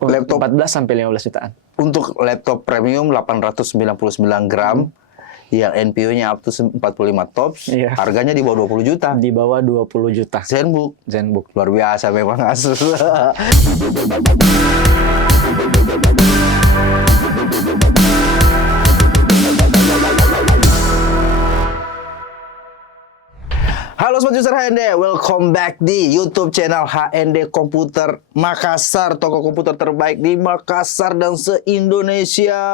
Laptop 14 sampai 15 jutaan. untuk laptop premium 899 gram yang NPU-nya up to 45 tops, Iya. harganya di bawah 20 juta. Di bawah 20 juta. Zenbook. Zenbook. Luar biasa memang Asus. Halo Sobat User HND, welcome back di YouTube channel HND Komputer Makassar, toko komputer terbaik di Makassar dan se-Indonesia.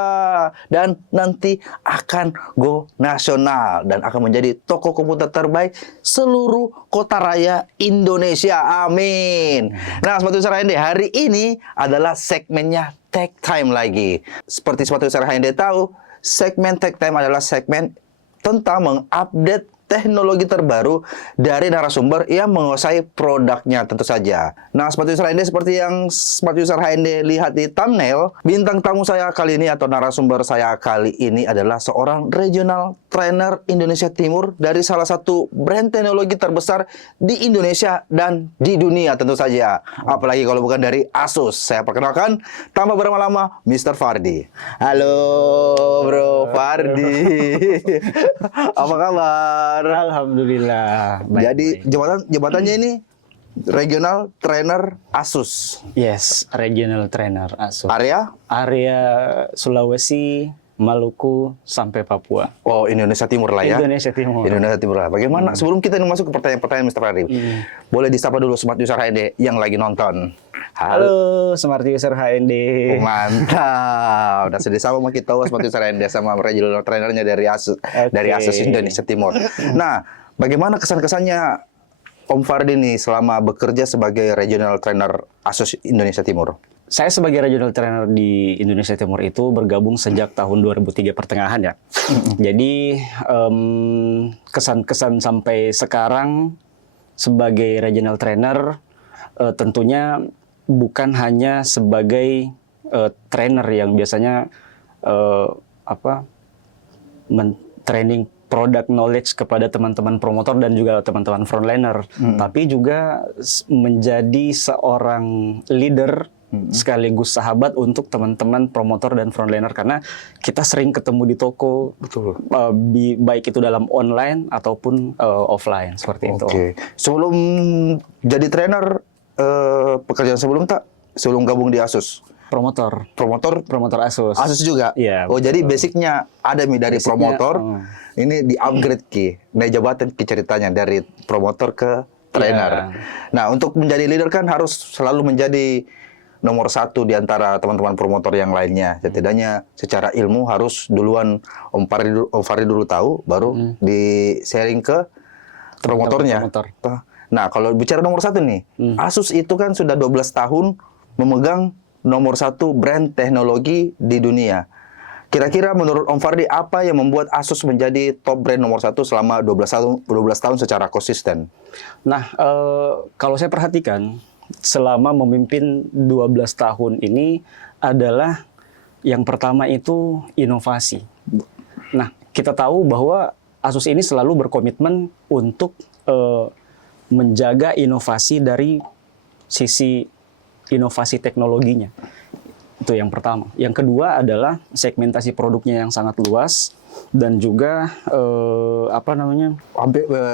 Dan nanti akan go nasional dan akan menjadi toko komputer terbaik seluruh kota raya Indonesia. Amin. Nah Sobat User HND, hari ini adalah segmennya Tech Time lagi. Seperti Sobat User HND tahu, segmen Tech Time adalah segmen tentang mengupdate teknologi terbaru dari narasumber yang menguasai produknya tentu saja. Nah, Smart User HND seperti yang Smart User HND lihat di thumbnail, bintang tamu saya kali ini atau narasumber saya kali ini adalah seorang regional trainer Indonesia Timur dari salah satu brand teknologi terbesar di Indonesia dan di dunia tentu saja. Apalagi kalau bukan dari Asus. Saya perkenalkan tanpa berlama-lama Mr. Fardi. Halo Bro Fardi. Apa kabar? Alhamdulillah. Jadi jabatannya ini regional trainer Asus. Yes, regional trainer Asus. Area Sulawesi, Maluku sampai Papua. Oh, Indonesia Timur lah ya. Indonesia Timur. Indonesia Timur lah. Bagaimana sebelum kita masuk ke pertanyaan-pertanyaan Mr. Fardi? Boleh disapa dulu Smart User HND yang lagi nonton. Halo Smart User HND. Oh, mantap. Udah sedih sama kita Smart User HND sama regional trainernya dari Asus, dari Asus Indonesia Timur. Nah, bagaimana kesan-kesannya Om Fardi nih selama bekerja sebagai regional trainer Asus Indonesia Timur? Saya sebagai regional trainer di Indonesia Timur itu bergabung sejak tahun 2003 pertengahan ya. Jadi kesan-kesan sampai sekarang sebagai regional trainer tentunya bukan hanya sebagai trainer yang biasanya training product knowledge kepada teman-teman promotor dan juga teman-teman frontliner, tapi juga menjadi seorang leader sekaligus sahabat untuk teman-teman promotor dan frontliner karena kita sering ketemu di toko. Betul. Baik itu dalam online ataupun offline seperti itu. Oke. Sebelum jadi trainer, pekerjaan sebelum gabung di Asus? Promotor Asus. Asus juga? Iya. Oh, jadi basicnya ada dari promotor, ini di-upgrade naik jabatan ceritanya dari promotor ke trainer. Nah, untuk menjadi leader kan harus selalu menjadi nomor satu di antara teman-teman promotor yang lainnya. Setidaknya secara ilmu harus duluan Om Fardi dulu tahu, baru di-sharing ke promotornya. Nah, kalau bicara nomor satu nih, Asus itu kan sudah 12 tahun memegang nomor satu brand teknologi di dunia. Kira-kira menurut Om Fardi, apa yang membuat Asus menjadi top brand nomor satu selama 12 tahun secara konsisten? Nah, kalau saya perhatikan, selama memimpin 12 tahun ini adalah yang pertama itu inovasi. Nah, kita tahu bahwa Asus ini selalu berkomitmen untuk menjaga inovasi dari sisi inovasi teknologinya. Itu yang pertama. Yang kedua adalah segmentasi produknya yang sangat luas dan juga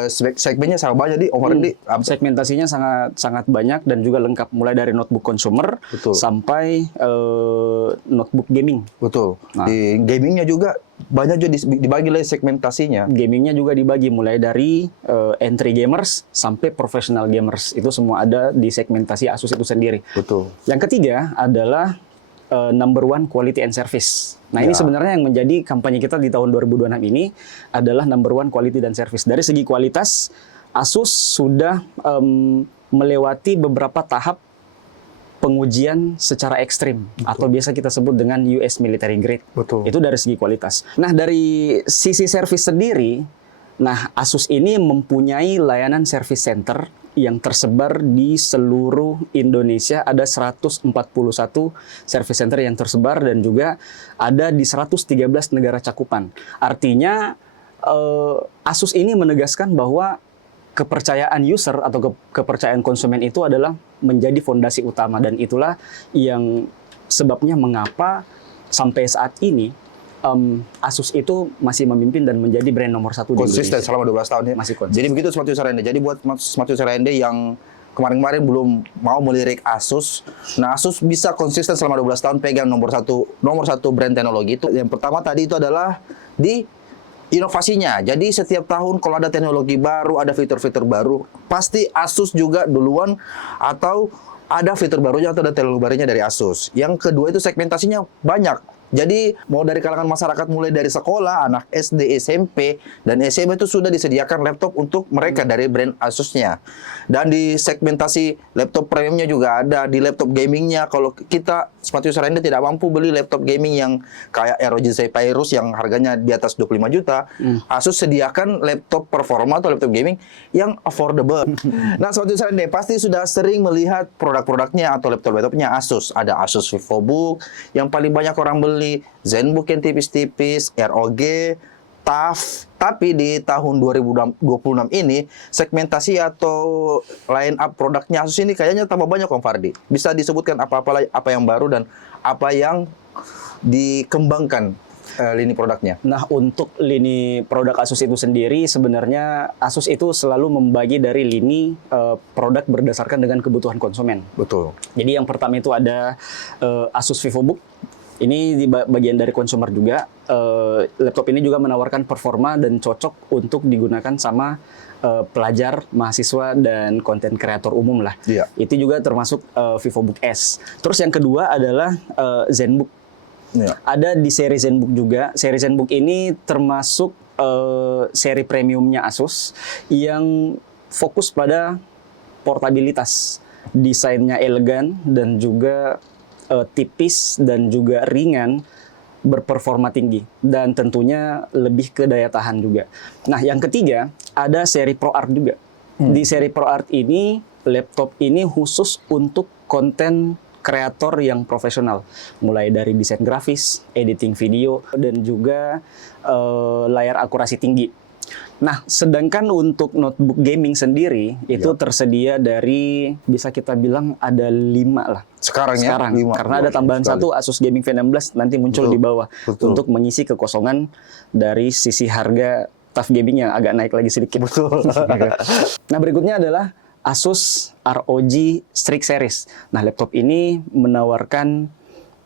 segmennya sangat banyak di Om Fardi. Segmentasinya sangat banyak dan juga lengkap, mulai dari notebook consumer sampai notebook gaming. Betul. Nah, di gamingnya juga banyak juga dibagi lagi segmentasinya. Gamingnya juga dibagi mulai dari entry gamers sampai professional gamers. Itu semua ada di segmentasi Asus itu sendiri. Betul. Yang ketiga adalah number one quality and service. Nah, ini sebenarnya yang menjadi kampanye kita di tahun 2026 ini adalah number one quality dan service. Dari segi kualitas, Asus sudah melewati beberapa tahap pengujian secara ekstrim. Atau biasa kita sebut dengan US military grade. Betul. Itu dari segi kualitas. Nah, dari sisi service sendiri, Asus ini mempunyai layanan service center yang tersebar di seluruh Indonesia. Ada 141 service center yang tersebar dan juga ada di 113 negara cakupan. Artinya Asus ini menegaskan bahwa kepercayaan user atau kepercayaan konsumen itu adalah menjadi fondasi utama, dan itulah yang sebabnya mengapa sampai saat ini Asus itu masih memimpin dan menjadi brand nomor 1 di Konsisten Indonesia. selama 12 tahun ya. Masih konsisten. Jadi begitu Smart User Ende. Jadi buat Smart User Ende yang kemarin-kemarin belum mau melirik Asus, nah Asus bisa konsisten selama 12 tahun pegang nomor satu brand teknologi itu. Yang pertama tadi itu adalah di inovasinya. Jadi setiap tahun kalau ada teknologi baru, ada fitur-fitur baru, pasti Asus juga duluan atau ada fitur barunya atau ada teknologi barunya dari Asus. Yang kedua itu segmentasinya banyak. Jadi mau dari kalangan masyarakat mulai dari sekolah, anak SD, SMP, dan SMA itu sudah disediakan laptop untuk mereka dari brand Asusnya. Dan di segmentasi laptop premiumnya juga ada, di laptop gamingnya. Kalau kita Smart User Ende tidak mampu beli laptop gaming yang kayak ROG Zephyrus yang harganya di atas 25 juta, Asus sediakan laptop performa atau laptop gaming yang affordable. Nah, Smart User Ende pasti sudah sering melihat produk-produknya atau laptop-laptopnya Asus. Ada Asus VivoBook yang paling banyak orang beli, ZenBook yang tipis-tipis, ROG, TUF. Tapi di tahun 2026 ini segmentasi atau line up produknya Asus ini kayaknya tambah banyak, Om Fardi. Bisa disebutkan apa yang baru dan apa yang dikembangkan lini produknya? Nah, untuk lini produk Asus itu sendiri, sebenarnya Asus itu selalu membagi dari lini produk berdasarkan dengan kebutuhan konsumen. Betul. Jadi yang pertama itu ada Asus VivoBook. Ini di bagian dari consumer juga. Laptop ini juga menawarkan performa dan cocok untuk digunakan sama pelajar, mahasiswa, dan konten kreator umum lah. Iya. Itu juga termasuk VivoBook S. Terus yang kedua adalah ZenBook. Iya. Ada di seri ZenBook juga. Seri ZenBook ini termasuk seri premiumnya Asus yang fokus pada portabilitas. Desainnya elegan dan juga tipis dan juga ringan, berperforma tinggi, dan tentunya lebih ke daya tahan juga. Nah, yang ketiga ada seri ProArt juga. Di seri ProArt ini, laptop ini khusus untuk konten kreator yang profesional, mulai dari desain grafis, editing video, dan juga layar akurasi tinggi. Nah, sedangkan untuk notebook gaming sendiri itu tersedia dari, bisa kita bilang ada 5 lah. Sekarang ya? 5. Karena ada tambahan satu Asus Gaming V16 nanti muncul di bawah. Betul. Untuk mengisi kekosongan dari sisi harga TUF Gaming yang agak naik lagi sedikit. Betul. Nah, berikutnya adalah Asus ROG Strix Series. Nah, laptop ini menawarkan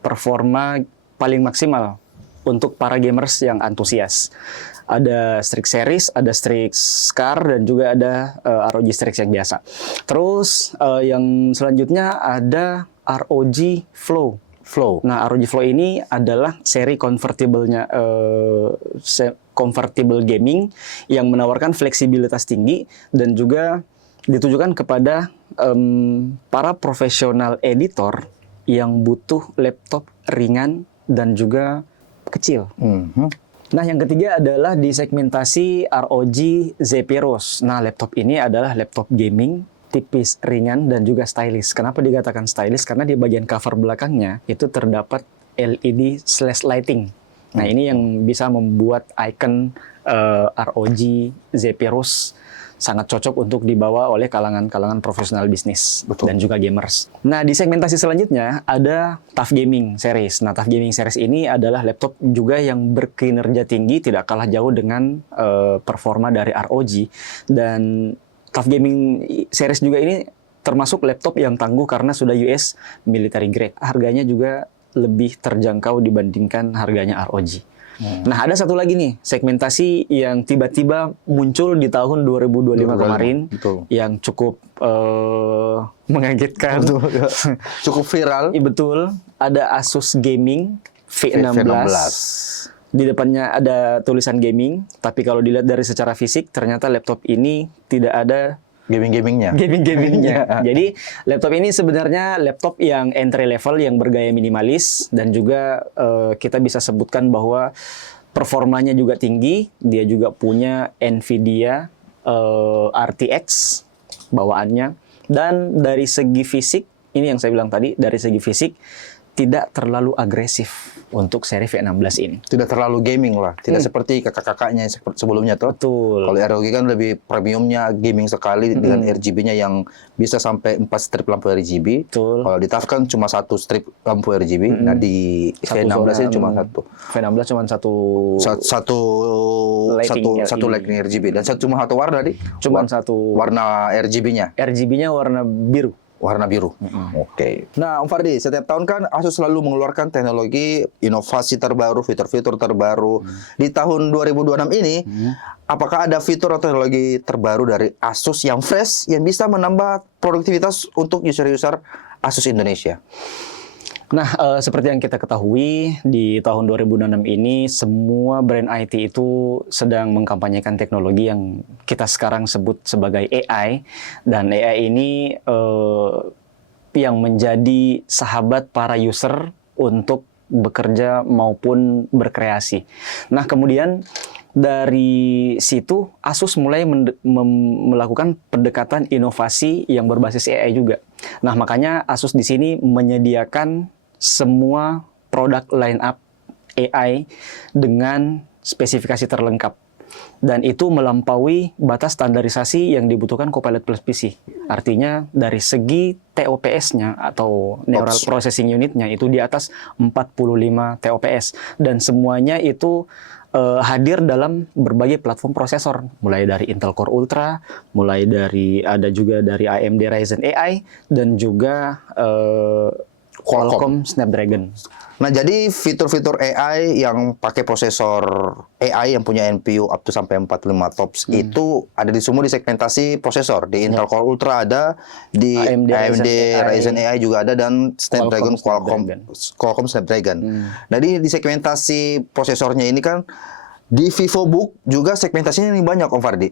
performa paling maksimal untuk para gamers yang antusias. Ada Strix Series, ada Strix Scar, dan juga ada ROG Strix yang biasa. Terus yang selanjutnya ada ROG Flow. Nah, ROG Flow ini adalah seri convertible-nya, convertible gaming yang menawarkan fleksibilitas tinggi dan juga ditujukan kepada para profesional editor yang butuh laptop ringan dan juga kecil. Nah, yang ketiga adalah di segmentasi ROG Zephyrus. Nah, laptop ini adalah laptop gaming, tipis, ringan, dan juga stylish. Kenapa dikatakan stylish? Karena di bagian cover belakangnya itu terdapat LED slash lighting. Nah, ini yang bisa membuat icon ROG Zephyrus sangat cocok untuk dibawa oleh kalangan-kalangan profesional bisnis. Betul. Dan juga gamers. Nah, di segmentasi selanjutnya ada TUF Gaming Series. Nah, TUF Gaming Series ini adalah laptop juga yang berkinerja tinggi, tidak kalah jauh dengan performa dari ROG. Dan TUF Gaming Series juga ini termasuk laptop yang tangguh karena sudah US military grade. Harganya juga lebih terjangkau dibandingkan harganya ROG. Nah, ada satu lagi nih, segmentasi yang tiba-tiba muncul di tahun 2025 kemarin. Betul. Yang cukup mengagetkan. Cukup viral. Betul. Ada Asus Gaming V16. Di depannya ada tulisan gaming, tapi kalau dilihat dari secara fisik, ternyata laptop ini tidak ada Gaming-gamingnya. Jadi laptop ini sebenarnya laptop yang entry level, yang bergaya minimalis, dan juga kita bisa sebutkan bahwa performanya juga tinggi. Dia juga punya Nvidia RTX bawaannya. Dan dari segi fisik, ini yang saya bilang tadi, dari segi fisik tidak terlalu agresif untuk seri V16 ini. Tidak terlalu gaming lah, tidak seperti kakak-kakaknya sebelumnya tuh. Betul. Kalau ROG kan lebih premiumnya gaming sekali dengan RGB-nya yang bisa sampai 4 strip lampu RGB. Betul. Kalau di TAF kan cuma 1 strip lampu RGB. Nah di V16 ini cuma satu. V16 cuma satu Satu lighting RGB dan cuma satu warna di. Cuma satu Warna RGB-nya. RGB-nya warna biru. Warna biru. Oke. Nah, Om Fardi, setiap tahun kan Asus selalu mengeluarkan teknologi, inovasi terbaru, fitur-fitur terbaru. Di tahun 2026 ini, apakah ada fitur atau teknologi terbaru dari Asus yang fresh yang bisa menambah produktivitas untuk user-user Asus Indonesia? Nah, seperti yang kita ketahui, di tahun 2006 ini semua brand IT itu sedang mengkampanyekan teknologi yang kita sekarang sebut sebagai AI. Dan AI ini yang menjadi sahabat para user untuk bekerja maupun berkreasi. Nah, kemudian dari situ Asus mulai melakukan pendekatan inovasi yang berbasis AI juga. Nah, makanya Asus di sini menyediakan semua produk line up AI dengan spesifikasi terlengkap. Dan itu melampaui batas standarisasi yang dibutuhkan Copilot Plus PC. Artinya dari segi TOPS-nya atau Neural Processing Unit-nya itu di atas 45 TOPS. Dan semuanya itu hadir dalam berbagai platform prosesor, mulai dari Intel Core Ultra, mulai dari ada juga dari AMD Ryzen AI dan juga Qualcomm Snapdragon. Nah, jadi fitur-fitur AI yang pakai prosesor AI yang punya NPU up to sampai 45 TOPS itu ada di semua di segmentasi prosesor. Di Intel Core Ultra ada, di AMD Ryzen AI juga ada, dan Snapdragon Qualcomm Snapdragon. Nah, di segmentasi prosesornya ini kan di VivoBook juga segmentasinya ini banyak, Om Fardi.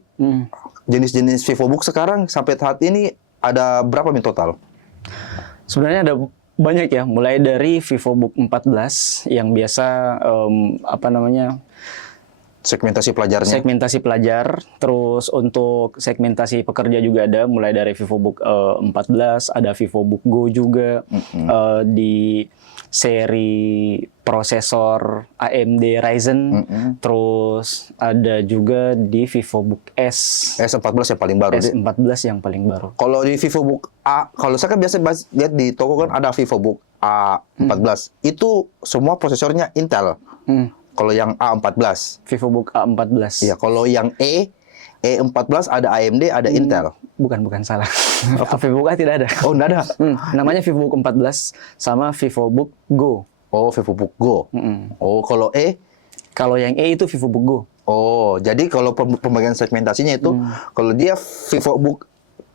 Jenis-jenis VivoBook sekarang sampai saat ini ada berapa total? Sebenarnya ada banyak ya, mulai dari VivoBook 14 yang biasa segmentasi pelajarnya. Segmentasi pelajar, terus untuk segmentasi pekerja juga ada, mulai dari VivoBook 14, ada VivoBook Go juga, di seri prosesor AMD Ryzen, terus ada juga di VivoBook S14 yang paling baru. S14 yang paling baru. Kalau di VivoBook A, kalau saya kan biasa lihat di toko kan ada VivoBook A14. Itu semua prosesornya Intel. Kalau yang A14. VivoBook A14. Iya, kalau yang E14 ada AMD, ada Intel. Bukan salah. VivoBook A tidak ada. Oh, enggak ada. Namanya VivoBook 14 sama VivoBook Go. Oh, VivoBook Go. Oh, kalau E? Kalau yang E itu VivoBook Go. Oh, jadi kalau pembagian segmentasinya itu, kalau dia VivoBook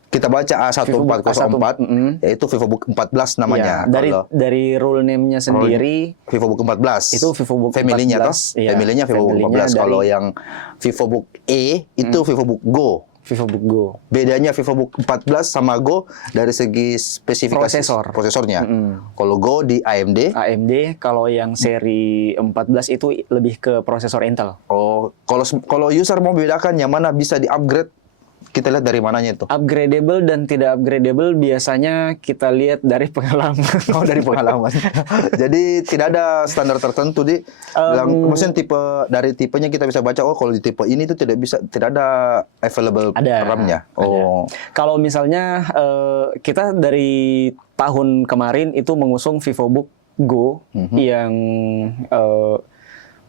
kita baca A1404, yaitu VivoBook 14 namanya. Ya, dari rule name-nya sendiri, VivoBook 14. Itu VivoBook 14. Family-nya toh? Iya, Family-nya VivoBook 14. Kalau yang VivoBook E, itu VivoBook Go. VivoBook Go. Bedanya VivoBook 14 sama Go dari segi spesifikasi prosesornya. Kalau Go di AMD. AMD, kalau yang seri 14 itu lebih ke prosesor Intel. Oh, kalau user mau bedakan yang mana bisa di-upgrade, kita lihat dari mananya itu? Upgradable dan tidak upgradable biasanya kita lihat dari pengalaman. Oh, dari pengalaman. Jadi tidak ada standar tertentu di maksudnya dari tipenya kita bisa baca, oh kalau di tipe ini itu tidak ada available RAM-nya. Oh. Kalau misalnya kita dari tahun kemarin itu mengusung VivoBook Go yang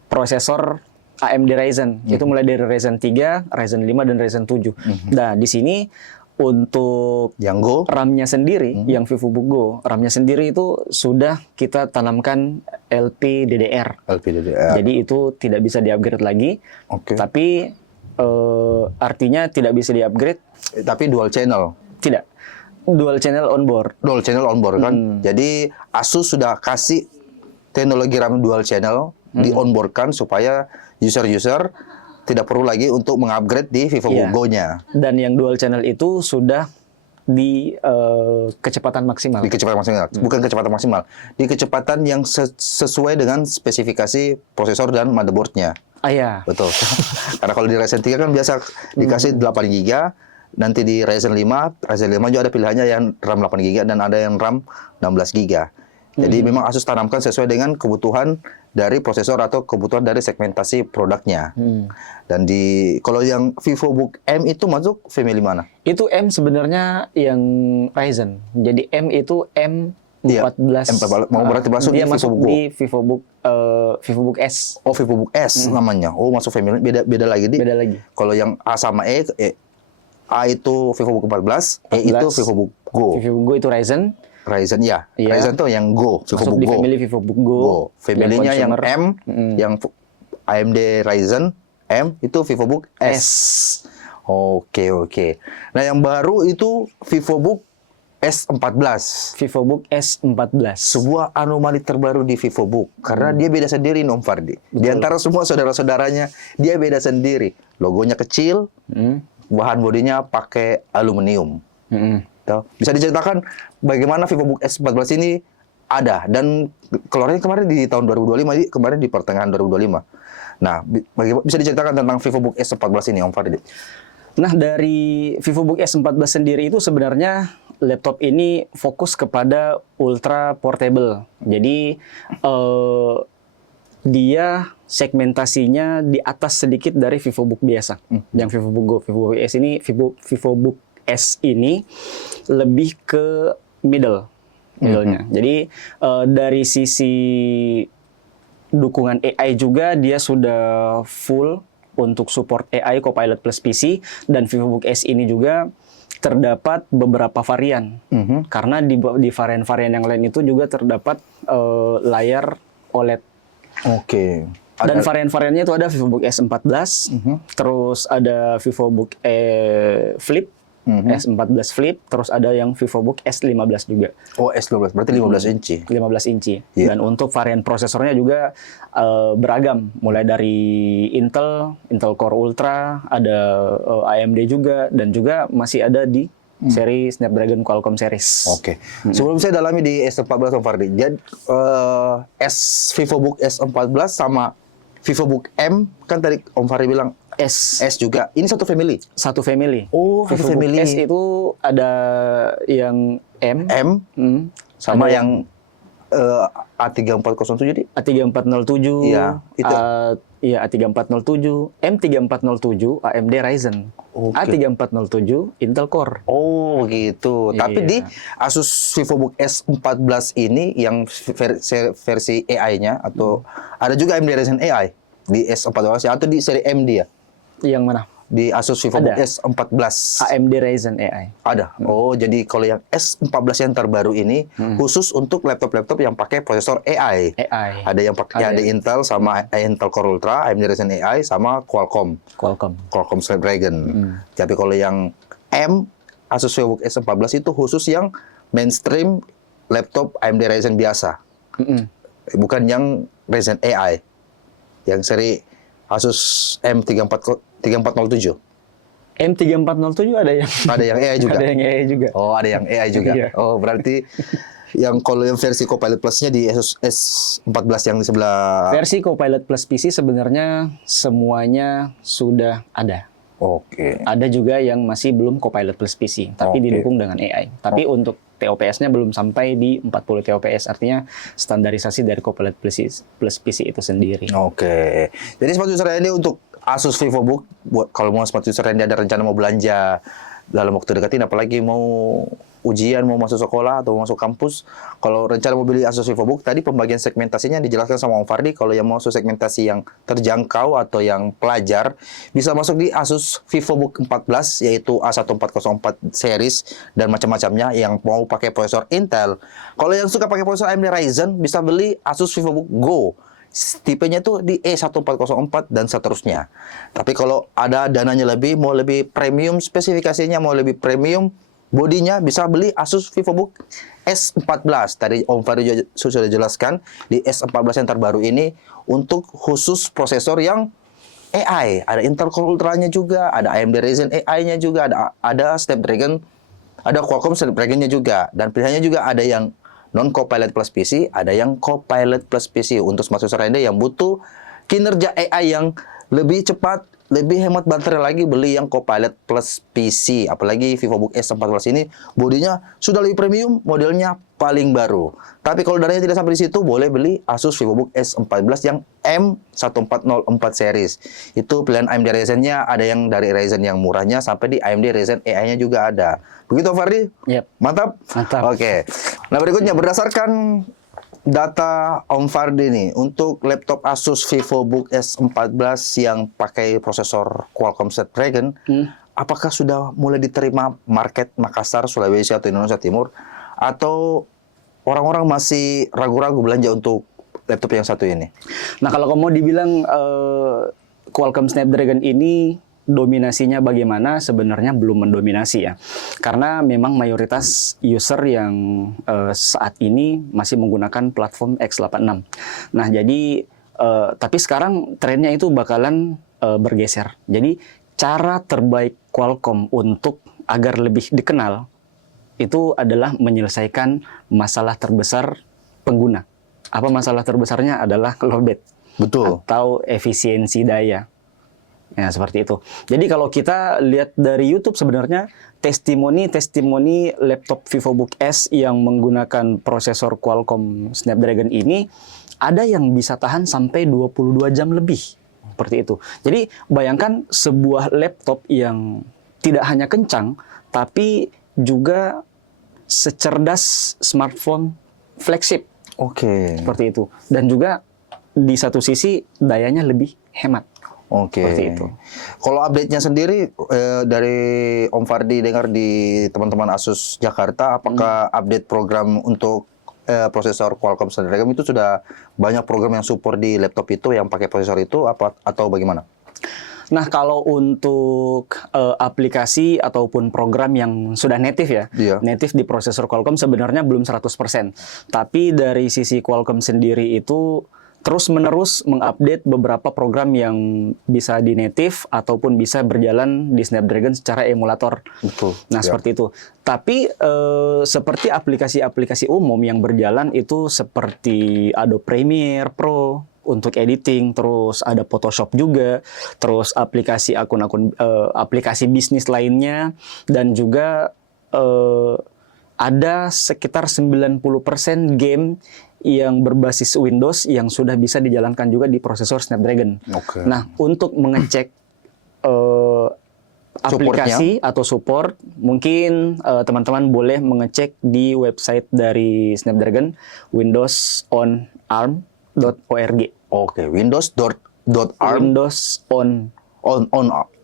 prosesor AMD Ryzen. Itu mulai dari Ryzen 3, Ryzen 5, dan Ryzen 7. Nah, di sini untuk yang Go, RAM-nya sendiri, yang VivoBook Go, RAM-nya sendiri itu sudah kita tanamkan LPDDR. Jadi itu tidak bisa di-upgrade lagi. Tapi artinya tidak bisa di-upgrade. Tapi dual channel? Tidak. Dual channel onboard. Dual channel onboard kan? Jadi Asus sudah kasih teknologi RAM dual channel di-onboardkan supaya user-user tidak perlu lagi untuk mengupgrade di VivoBook Go-nya. Dan yang dual channel itu sudah di kecepatan maksimal. Di kecepatan maksimal, bukan kecepatan maksimal. Di kecepatan yang sesuai dengan spesifikasi prosesor dan motherboard-nya. Iya. Betul. Karena kalau di Ryzen 3 kan biasa dikasih 8 GB, nanti di Ryzen 5 juga ada pilihannya yang RAM 8 GB dan ada yang RAM 16 GB. Jadi memang Asus tanamkan sesuai dengan kebutuhan dari prosesor atau kebutuhan dari segmentasi produknya. Dan kalau yang VivoBook M itu masuk family mana? Itu M sebenarnya yang Ryzen. Jadi M itu M14. M14. Mau berarti masuk dia di masuk VivoBook Go. di VivoBook S. Oh, VivoBook S namanya. Oh, masuk family. Beda lagi di. Beda lagi. Kalau yang A sama A itu VivoBook 14, E itu VivoBook Go. VivoBook Go itu Ryzen. Ryzen ya. Iya. Ryzen tuh yang Go, Masuk VivoBook di Go. family VivoBook Go. Family-nya yang consumer. M, yang AMD Ryzen M itu VivoBook S. Oke. Nah, yang baru itu VivoBook S14. VivoBook S14. Sebuah anomali terbaru di VivoBook karena dia beda sendiri Om Fardi. Di antara semua saudara-saudaranya, dia beda sendiri. Logonya kecil, bahan bodinya pakai aluminium. Tuh. Bisa diceritakan bagaimana VivoBook S14 ini ada dan keluarnya kemarin di tahun 2025, kemarin di pertengahan 2025. Nah, bisa diceritakan tentang VivoBook S14 ini Om Fardi? Nah, dari VivoBook S14 sendiri itu sebenarnya laptop ini fokus kepada ultra portable. Jadi dia segmentasinya di atas sedikit dari VivoBook biasa. Yang VivoBook Go, VivoBook S ini, VivoBook S ini lebih ke middle-nya. Jadi dari sisi dukungan AI juga dia sudah full untuk support AI Copilot plus PC, dan VivoBook S ini juga terdapat beberapa varian. Karena di varian-varian yang lain itu juga terdapat layar OLED. Oke. Dan varian-variannya itu ada VivoBook S14, terus ada VivoBook Flip, S14 Flip, terus ada yang VivoBook S15 juga. Oh, S12 berarti 15 inci. 15 inci. Iya. Dan untuk varian prosesornya juga beragam, mulai dari Intel Core Ultra, ada AMD juga, dan juga masih ada di seri Snapdragon Qualcomm series. Oke. Sebelum saya dalami di S14 Om Fardi, jadi VivoBook S14 sama VivoBook M kan tadi Om Fardi bilang S juga. Ini satu family. Satu family. Oh, satu VivoBook family. S itu ada yang M, Sama ada yang A3407 di A3407, Iya, itu. Iya, A3407, M3407 AMD Ryzen, Oke. A3407 Intel Core. Oh, gitu. Tapi Iya. di Asus VivoBook S14 ini yang versi AI-nya atau ada juga AMD Ryzen AI di S14 atau di seri MD ya? Yang mana? Di Asus VivoBook Ada. S14. AMD Ryzen AI. Ada. Oh, jadi kalau yang S14 yang terbaru ini khusus untuk laptop-laptop yang pakai prosesor AI. AI. Ada yang pakai ada Intel sama Intel Core Ultra, AMD Ryzen AI sama Qualcomm Snapdragon. Tapi kalau yang M Asus VivoBook S14 itu khusus yang mainstream laptop AMD Ryzen biasa. Bukan yang Ryzen AI. Yang seri Asus M3407. M3407 ada yang Ada yang AI juga. ada yang AI juga. Oh, ada yang AI juga. Iya. Oh, berarti yang kalau yang versi Copilot Plus-nya di Asus S14 yang di sebelah. Versi Copilot Plus PC sebenarnya semuanya sudah ada. Oke. Ada juga yang masih belum Copilot Plus PC, tapi Oke. didukung dengan AI. Tapi untuk TOPS-nya belum sampai di 40 TOPS, artinya standarisasi dari Copilot Plus PC itu sendiri. Oke. Jadi sepatu user ini untuk Asus VivoBook, kalau mau sepatu user ini ada rencana mau belanja dalam waktu dekat ini, apalagi mau ujian, mau masuk sekolah atau mau masuk kampus, kalau rencana mau beli Asus VivoBook, tadi pembagian segmentasinya dijelaskan sama Om Fardi. Kalau yang mau masuk segmentasi yang terjangkau atau yang pelajar, bisa masuk di Asus VivoBook 14, yaitu A1404 series dan macam-macamnya yang mau pakai prosesor Intel. Kalau yang suka pakai prosesor AMD Ryzen, bisa beli Asus VivoBook Go. Tipenya tuh di E1404 dan seterusnya. Tapi kalau ada dananya lebih, mau lebih premium spesifikasinya, mau lebih premium bodinya, bisa beli Asus VivoBook S14. Tadi Om Fardi sudah jelaskan, di S14 yang terbaru ini untuk khusus prosesor yang AI. Ada Intel Core Ultra-nya juga, ada AMD Ryzen AI-nya juga, ada Snapdragon, ada Qualcomm Snapdragon-nya juga. Dan pilihannya juga ada yang non-Copilot plus PC, ada yang Copilot plus PC untuk semua user Anda yang butuh kinerja AI yang lebih cepat, lebih hemat baterai lagi beli yang Copilot Plus PC. Apalagi VivoBook S14 ini bodinya sudah lebih premium, modelnya paling baru. Tapi kalau dananya tidak sampai di situ, boleh beli Asus VivoBook S14 yang M1404 series. Itu pilihan AMD Ryzen-nya, ada yang dari Ryzen yang murahnya sampai di AMD Ryzen AI-nya juga ada. Begitu Fardi? Yep. Mantap? Mantap. Oke. Nah, berikutnya berdasarkan data Om Fardi nih, untuk laptop Asus VivoBook S14 yang pakai prosesor Qualcomm Snapdragon, apakah sudah mulai diterima market Makassar, Sulawesi, atau Indonesia Timur? Atau orang-orang masih ragu-ragu belanja untuk laptop yang satu ini? Nah, kalau kamu dibilang Qualcomm Snapdragon ini dominasinya bagaimana, sebenarnya belum mendominasi ya. Karena memang mayoritas user yang saat ini masih menggunakan platform x86. Nah, jadi tapi sekarang trennya itu bakalan bergeser. Jadi cara terbaik Qualcomm untuk agar lebih dikenal itu adalah menyelesaikan masalah terbesar pengguna. Apa masalah terbesarnya? Adalah lowbat. Betul. Atau efisiensi daya. Ya, seperti itu. Jadi kalau kita lihat dari YouTube, sebenarnya testimoni laptop VivoBook S yang menggunakan prosesor Qualcomm Snapdragon ini ada yang bisa tahan sampai 22 jam lebih. Seperti itu. Jadi bayangkan sebuah laptop yang tidak hanya kencang, tapi juga secerdas smartphone flagship. Oke. Seperti itu. Dan juga di satu sisi dayanya lebih hemat. Oke. Seperti itu. Kalau update-nya sendiri dari Om Fardi dengar di teman-teman Asus Jakarta, apakah update program untuk prosesor Qualcomm Snapdragon itu sudah banyak program yang support di laptop itu yang pakai prosesor itu apa atau bagaimana? Nah, kalau untuk aplikasi ataupun program yang sudah native ya, native di prosesor Qualcomm sebenarnya belum 100%. Tapi dari sisi Qualcomm sendiri itu terus-menerus mengupdate beberapa program yang bisa di native ataupun bisa berjalan di Snapdragon secara emulator. Betul. Nah, seperti itu. Tapi seperti aplikasi-aplikasi umum yang berjalan itu seperti Adobe Premiere Pro untuk editing, terus ada Photoshop juga, terus aplikasi aplikasi bisnis lainnya, dan juga ada sekitar 90% game yang berbasis Windows yang sudah bisa dijalankan juga di prosesor Snapdragon. Oke. Nah, untuk mengecek aplikasi atau support, mungkin teman-teman boleh mengecek di website dari Snapdragon, windowsonarm.org. Oke, windows.arm.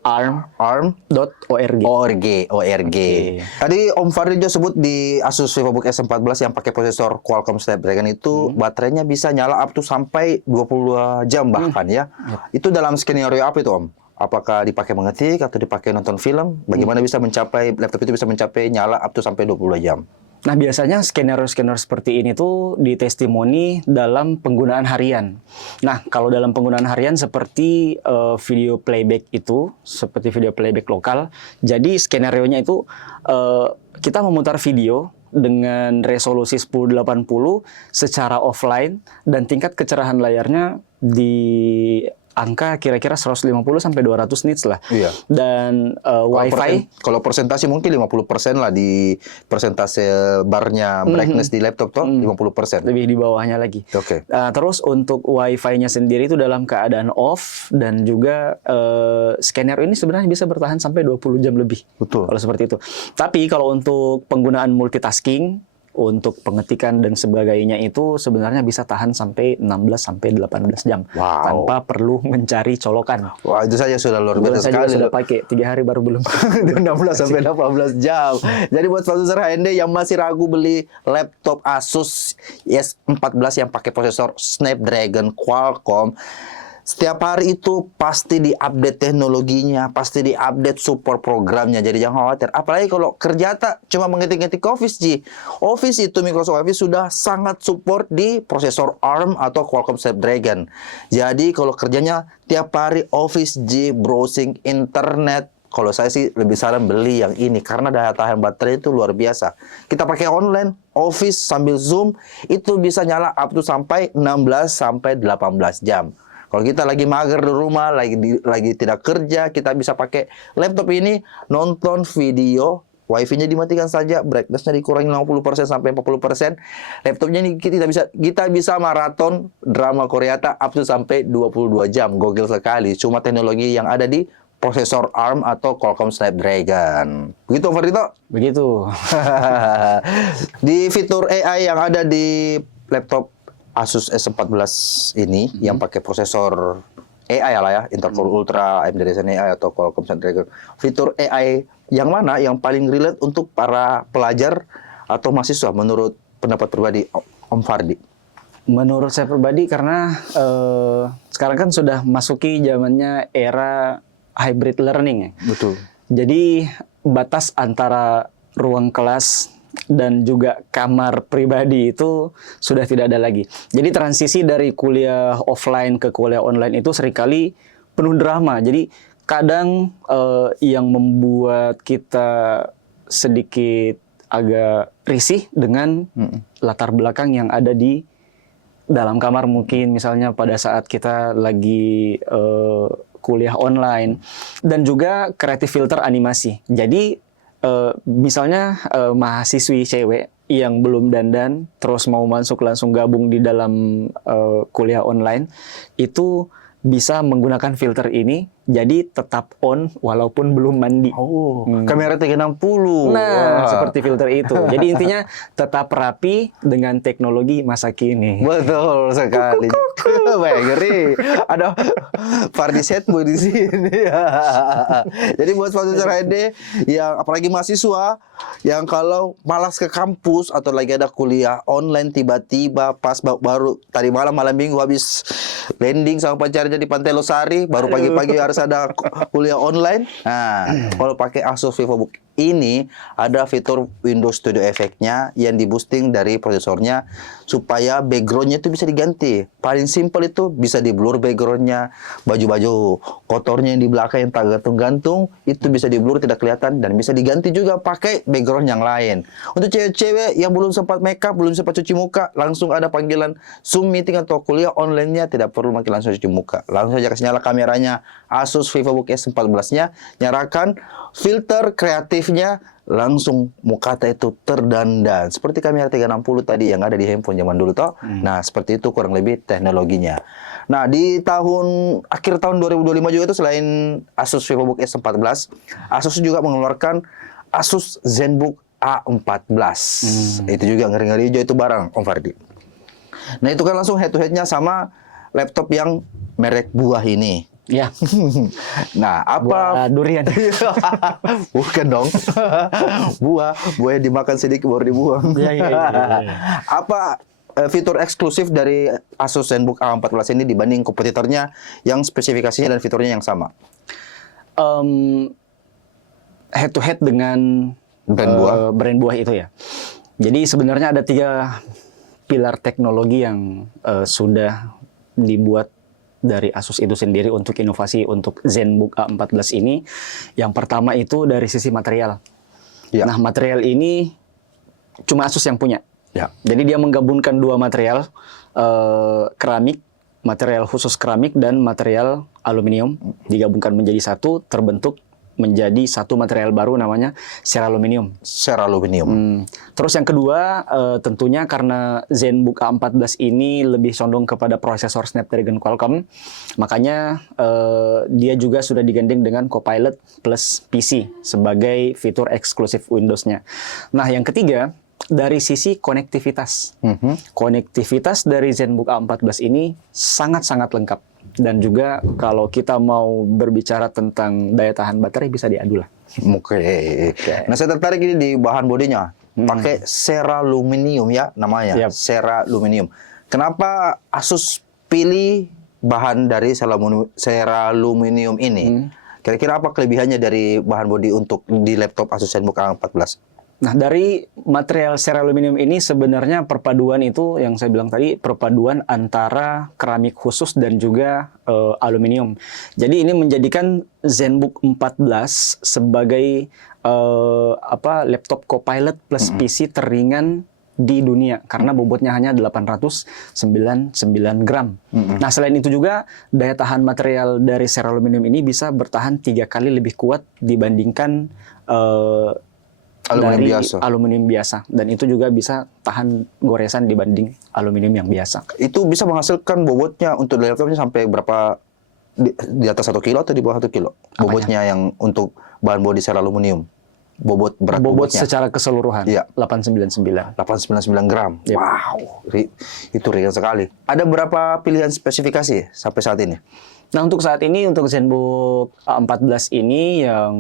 arm.org. ORG. Tadi Om Fardi juga sebut di Asus VivoBook S14 yang pakai prosesor Qualcomm Snapdragon itu baterainya bisa nyala up to sampai 22 jam bahkan ya. Itu dalam skenario apa itu Om? Apakah dipakai mengetik atau dipakai nonton film? Bagaimana bisa mencapai laptop itu bisa mencapai nyala up to sampai 22 jam? Nah, biasanya skenario-skenario seperti ini tuh ditestimoni dalam penggunaan harian. Nah, kalau dalam penggunaan harian seperti video playback itu, seperti video playback lokal, jadi skenario-nya itu kita memutar video dengan resolusi 1080 secara offline dan tingkat kecerahan layarnya di angka kira-kira 150 sampai 200 nits lah. Iya. Dan Wi-Fi kalau persentase mungkin 50% lah di persentase barnya brightness di laptop tuh 50%. lebih di bawahnya lagi. Oke. Terus untuk Wi-Fi-nya sendiri itu dalam keadaan off dan juga scanner ini sebenarnya bisa bertahan sampai 20 jam lebih. Betul. Kalau seperti itu. Tapi kalau untuk penggunaan multitasking, untuk pengetikan dan sebagainya itu sebenarnya bisa tahan sampai 16 sampai 18 jam. Wow. Tanpa perlu mencari colokan. Wah, itu saja sudah luar biasa Saya juga sekali. sudah pakai 3 hari baru belum. 16 sampai 18 jam. Jadi buat user HND yang masih ragu beli laptop Asus S14 yang pakai prosesor Snapdragon Qualcomm, setiap hari itu pasti diupdate teknologinya, pasti diupdate support programnya. Jadi jangan khawatir. Apalagi kalau kerja tak cuma mengetik-ngetik Office, Office itu Microsoft Office sudah sangat support di prosesor ARM atau Qualcomm Snapdragon. Jadi kalau kerjanya tiap hari Office browsing internet, kalau saya sih lebih saran beli yang ini karena daya tahan baterai itu luar biasa. Kita pakai online, Office sambil Zoom itu bisa nyala up to sampai 16 sampai 18 jam. Kalau kita lagi mager di rumah, lagi tidak kerja, kita bisa pakai laptop ini nonton video. Wifi-nya dimatikan saja, brightness-nya dikurangi 50% sampai 40%. Laptopnya ini kita bisa maraton drama Korea up to sampai 22 jam. Gokil sekali. Cuma teknologi yang ada di prosesor ARM atau Qualcomm Snapdragon. Begitu, Ferdito? Begitu. Di fitur AI yang ada di laptop Asus S14 ini yang pakai prosesor AI lah ya, Intel Core Ultra, AMD Ryzen AI atau Qualcomm Snapdragon. Fitur AI yang mana yang paling relate untuk para pelajar atau mahasiswa menurut pendapat pribadi Om Fardi? Menurut saya pribadi karena sekarang kan sudah masuki zamannya era hybrid learning ya. Betul. Jadi batas antara ruang kelas dan juga kamar pribadi itu sudah tidak ada lagi. Jadi transisi dari kuliah offline ke kuliah online itu seringkali penuh drama. Jadi kadang yang membuat kita sedikit agak risih dengan latar belakang yang ada di dalam kamar, mungkin misalnya pada saat kita lagi kuliah online, dan juga creative filter animasi. Jadi misalnya mahasiswi cewek yang belum dandan terus mau masuk langsung gabung di dalam kuliah online itu bisa menggunakan filter ini, jadi tetap on walaupun belum mandi. Kamera 360. Nah, seperti filter itu. Jadi intinya tetap rapi dengan teknologi masa kini. Betul sekali. Wah, ngeri. Ada Fardi Setboy di sini. Jadi buat sponsor HD yang apalagi mahasiswa yang kalau malas ke kampus atau lagi ada kuliah online tiba-tiba pas baru tadi malam minggu habis landing sama pacarnya di Pantai Losari, baru pagi-pagi harus ada kuliah online. Nah, kalau pakai Asus VivoBook ini ada fitur Windows Studio Effect-nya yang di-boosting dari prosesornya supaya background-nya itu bisa diganti. Paling simple itu bisa di-blur background-nya, baju-baju kotornya yang di belakang yang tak gantung-gantung itu bisa di-blur, tidak kelihatan, dan bisa diganti juga pakai background yang lain. Untuk cewek-cewek yang belum sempat makeup, belum sempat cuci muka, langsung ada panggilan Zoom meeting atau kuliah online-nya, tidak perlu langsung cuci muka. Langsung saja kasih nyala kameranya Asus VivoBook S14-nya, nyalakan filter kreatifnya, langsung muka itu terdandan seperti kamera 360 tadi yang ada di handphone zaman dulu toh. Nah, seperti itu kurang lebih teknologinya. Nah, di akhir tahun 2025 juga itu selain Asus VivoBook S14, Asus juga mengeluarkan Asus ZenBook A14. Itu juga ngeri-ngeri hijau itu barang, Om Fardi. Nah, itu kan langsung head to head-nya sama laptop yang merek buah ini. Ya. Nah, apa Buah durian? Bukan dong. buah yang dimakan sedikit baru dibuang. Ya. Apa fitur eksklusif dari Asus ZenBook A14 ini dibanding kompetitornya yang spesifikasinya dan fiturnya yang sama? Head to head dengan brand buah itu ya. Jadi sebenarnya ada 3 pilar teknologi yang sudah dibuat dari Asus itu sendiri untuk inovasi untuk ZenBook A14 ini. Yang pertama itu dari sisi material. Ya. Nah, material ini cuma Asus yang punya. Ya. Jadi dia menggabungkan 2 material, keramik, material khusus keramik dan material aluminium, digabungkan menjadi satu, terbentuk menjadi satu material baru namanya seraluminium. Terus yang kedua, tentunya karena ZenBook A14 ini lebih condong kepada prosesor Snapdragon Qualcomm, makanya dia juga sudah digandeng dengan Copilot plus PC sebagai fitur eksklusif Windows-nya. Nah, yang ketiga, dari sisi konektivitas. Konektivitas dari ZenBook A14 ini sangat-sangat lengkap. Dan juga kalau kita mau berbicara tentang daya tahan baterai bisa diadu lah. Oke. Nah, saya tertarik ini di bahan bodinya. Pakai seraluminium ya namanya. Yep. Seraluminium. Kenapa Asus pilih bahan dari seraluminium ini? Kira-kira apa kelebihannya dari bahan bodi untuk di laptop Asus ZenBook A14? Nah, dari material seraluminium ini sebenarnya perpaduan itu yang saya bilang tadi, perpaduan antara keramik khusus dan juga aluminium. Jadi ini menjadikan ZenBook 14 sebagai laptop Copilot plus PC teringan di dunia karena bobotnya hanya 899 gram. Nah, selain itu juga daya tahan material dari seraluminium ini bisa bertahan 3 kali lebih kuat dibandingkan Aluminium dari biasa. aluminium biasa, dan itu juga bisa tahan goresan dibanding aluminium yang biasa. Itu bisa menghasilkan bobotnya untuk laptopnya sampai berapa, di atas 1 kilo atau di bawah 1 kilo? Bobotnya yang untuk bahan bodi seraluminium. Berat Bobot bobotnya. secara keseluruhan Iya. 899. 899 gram. Yep. Wow, itu ringan sekali. Ada berapa pilihan spesifikasi sampai saat ini? Nah, untuk saat ini, untuk ZenBook A14 ini yang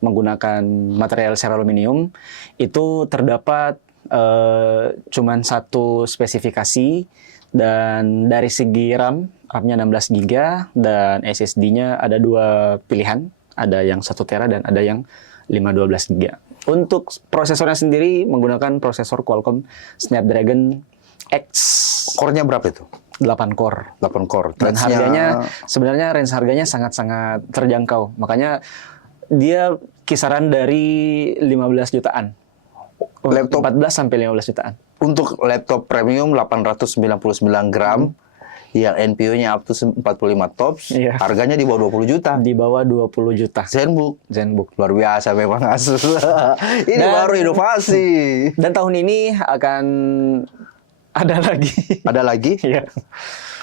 menggunakan material seraluminium, itu terdapat cuman satu spesifikasi, dan dari segi RAM-nya 16 GB, dan SSD-nya ada 2 pilihan, ada yang 1 tera dan ada yang 512 GB. Untuk prosesornya sendiri menggunakan prosesor Qualcomm Snapdragon X Core-nya berapa itu? 8 core. 8 core. Dan Range-nya- harganya, sebenarnya range harganya sangat-sangat terjangkau. Makanya dia kisaran dari 15 jutaan. Laptop- 14 sampai 15 jutaan. Untuk laptop premium 899 gram, yang NPU-nya up to 45 tops, Iya. harganya di bawah 20 juta. Di bawah 20 juta. ZenBook luar biasa memang Asus. Ini Dan- baru inovasi. Dan tahun ini akan ada lagi. Ada lagi Iya.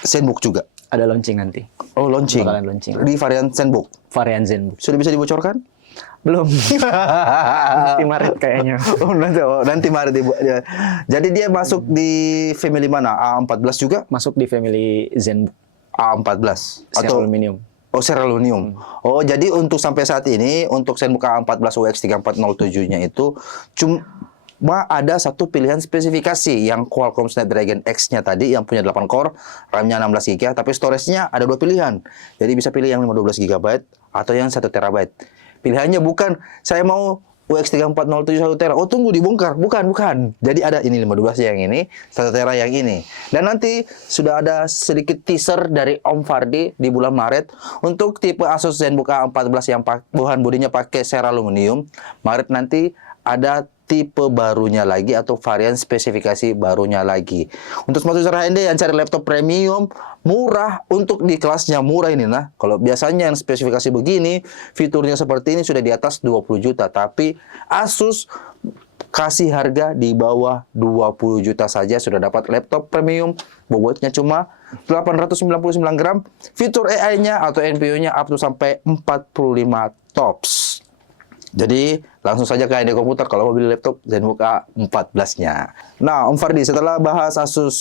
ZenBook juga. Ada launching nanti. Oh, launching. Bakalan launching. Di varian ZenBook. Varian ZenBook. Sudah bisa dibocorkan? Belum. Nanti Maret kayaknya. Nanti Maret dibuat. Jadi dia masuk di family mana? A14 juga? Masuk di family ZenBook. A14 atau Seraluminium. Oh, seraluminium. Oh, jadi untuk sampai saat ini untuk ZenBook A14 UX 3407-nya itu cuma ada satu pilihan spesifikasi yang Qualcomm Snapdragon X-nya tadi yang punya 8 core, RAM-nya 16 GB, tapi storage-nya ada 2 pilihan. Jadi bisa pilih yang 512 GB atau yang 1 TB. Pilihannya bukan saya mau UX 3407 1 tera. Oh, tunggu dibongkar. Bukan. Jadi ada ini 512 yang ini, 1 tera yang ini. Dan nanti sudah ada sedikit teaser dari Om Fardi di bulan Maret untuk tipe Asus ZenBook A14 yang bahan bodinya pakai seraluminium. Maret nanti ada tipe barunya lagi atau varian spesifikasi barunya lagi. Untuk smart user HND yang cari laptop premium murah, untuk di kelasnya murah ini nah. Kalau biasanya yang spesifikasi begini, fiturnya seperti ini sudah di atas 20 juta, tapi Asus kasih harga di bawah 20 juta saja sudah dapat laptop premium, bobotnya cuma 899 gram, fitur AI-nya atau NPU-nya up to sampai 45 tops. Jadi langsung saja ke HND Komputer kalau mau beli laptop ZenBook A14-nya. Nah, Om Fardi, setelah bahas Asus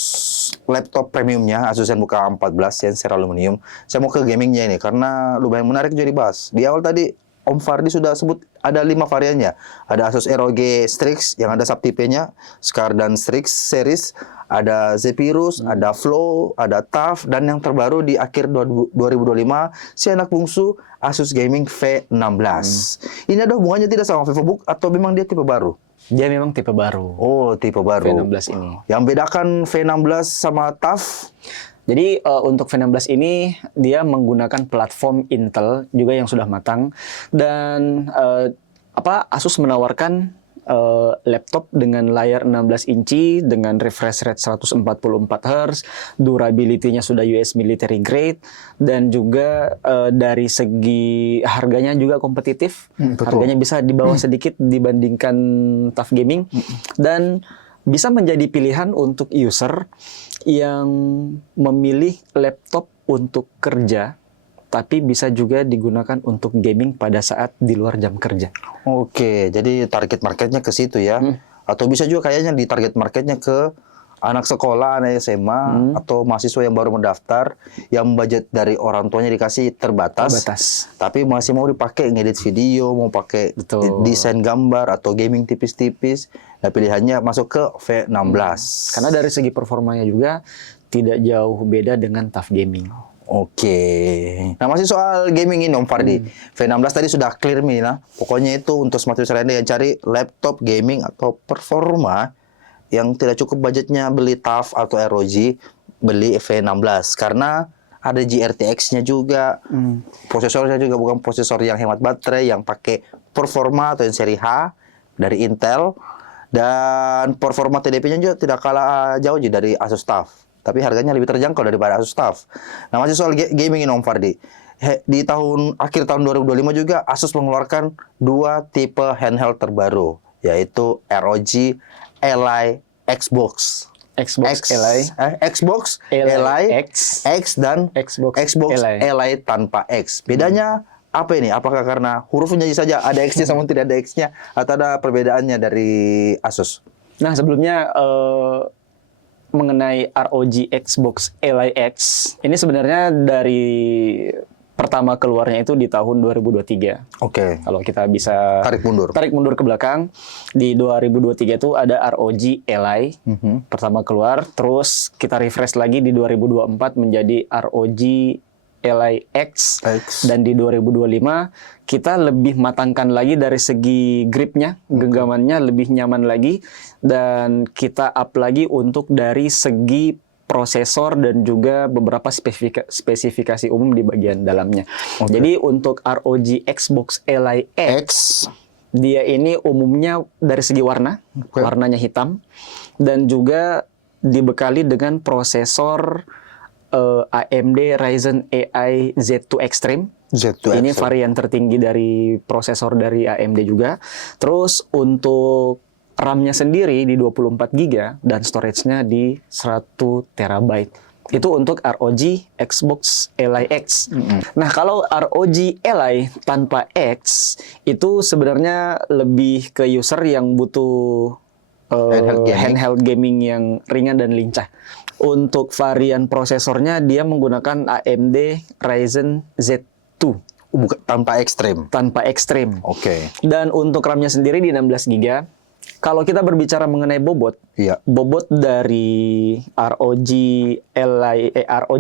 laptop premiumnya, Asus ZenBook A14 yang seraluminium, saya mau ke gamingnya ini karena lumayan menarik jadi bahas. Di awal tadi Om Fardi sudah sebut ada 5 variannya. Ada Asus ROG Strix yang ada subtipe-nya, Scar dan Strix series, ada Zephyrus, ada Flow, ada TUF, dan yang terbaru di akhir 2025 si anak bungsu Asus Gaming V16. Ini ada hubungannya tidak sama VivoBook atau memang dia tipe baru? Dia memang tipe baru. Oh, tipe baru. V16 ini. Yang bedakan V16 sama TUF? Jadi untuk V16 ini dia menggunakan platform Intel juga yang sudah matang, dan Asus menawarkan laptop dengan layar 16 inci dengan refresh rate 144 Hz, durability-nya sudah US military grade, dan juga dari segi harganya juga kompetitif. Betul. Harganya bisa di bawah sedikit dibandingkan TUF Gaming, dan bisa menjadi pilihan untuk user yang memilih laptop untuk kerja, tapi bisa juga digunakan untuk gaming pada saat di luar jam kerja. Oke, jadi target marketnya ke situ ya. Atau bisa juga kayaknya di target marketnya ke anak sekolah, anak SMA, atau mahasiswa yang baru mendaftar, yang budget dari orang tuanya dikasih terbatas. Tapi masih mau dipakai ngedit video, mau pakai Betul. desain gambar atau gaming tipis-tipis. Nah, pilihannya masuk ke V16. Karena dari segi performanya juga tidak jauh beda dengan TUF Gaming. Oke. Nah, masih soal gaming ini Om Fardi. V16 tadi sudah clear nih nah. Pokoknya itu untuk smart user Anda yang cari laptop gaming atau performa yang tidak cukup budgetnya beli TUF atau ROG, beli V16 karena ada GRTX-nya juga. Prosesornya juga bukan prosesor yang hemat baterai, yang pakai performa atau yang seri H dari Intel. Dan performa TDP-nya juga tidak kalah jauh dari Asus TUF. Tapi harganya lebih terjangkau daripada Asus TUF. Nah, masih soal gaming ini Om Fardi. Di akhir tahun 2025 juga Asus mengeluarkan 2 tipe handheld terbaru, yaitu ROG Ally Xbox. Xbox Ally X dan Xbox Ally tanpa X. Bedanya apa ini? Apakah karena hurufnya saja ada X-nya sama tidak ada X-nya, atau ada perbedaannya dari Asus? Nah, sebelumnya mengenai ROG Xbox Ally X, ini sebenarnya dari pertama keluarnya itu di tahun 2023. Oke. Kalau kita bisa tarik mundur ke belakang, di 2023 itu ada ROG Ally pertama keluar, terus kita refresh lagi di 2024 menjadi ROG Ally X. Dan di 2025 kita lebih matangkan lagi dari segi gripnya, genggamannya lebih nyaman lagi, dan kita up lagi untuk dari segi prosesor dan juga beberapa spesifikasi umum di bagian dalamnya. Jadi untuk ROG Xbox Ally X, dia ini umumnya dari segi warnanya hitam, dan juga dibekali dengan prosesor AMD Ryzen AI Z2 Extreme. Ini varian tertinggi dari prosesor dari AMD juga. Terus untuk RAM-nya sendiri di 24 GB dan storage-nya di 1 TB. Itu untuk ROG Xbox Ally X. Nah, kalau ROG Ally tanpa X itu sebenarnya lebih ke user yang butuh handheld gaming yang ringan dan lincah. Untuk varian prosesornya dia menggunakan AMD Ryzen Z2. Tanpa ekstrim. Oke. Dan untuk RAM-nya sendiri di 16 GB. Kalau kita berbicara mengenai bobot, bobot dari ROG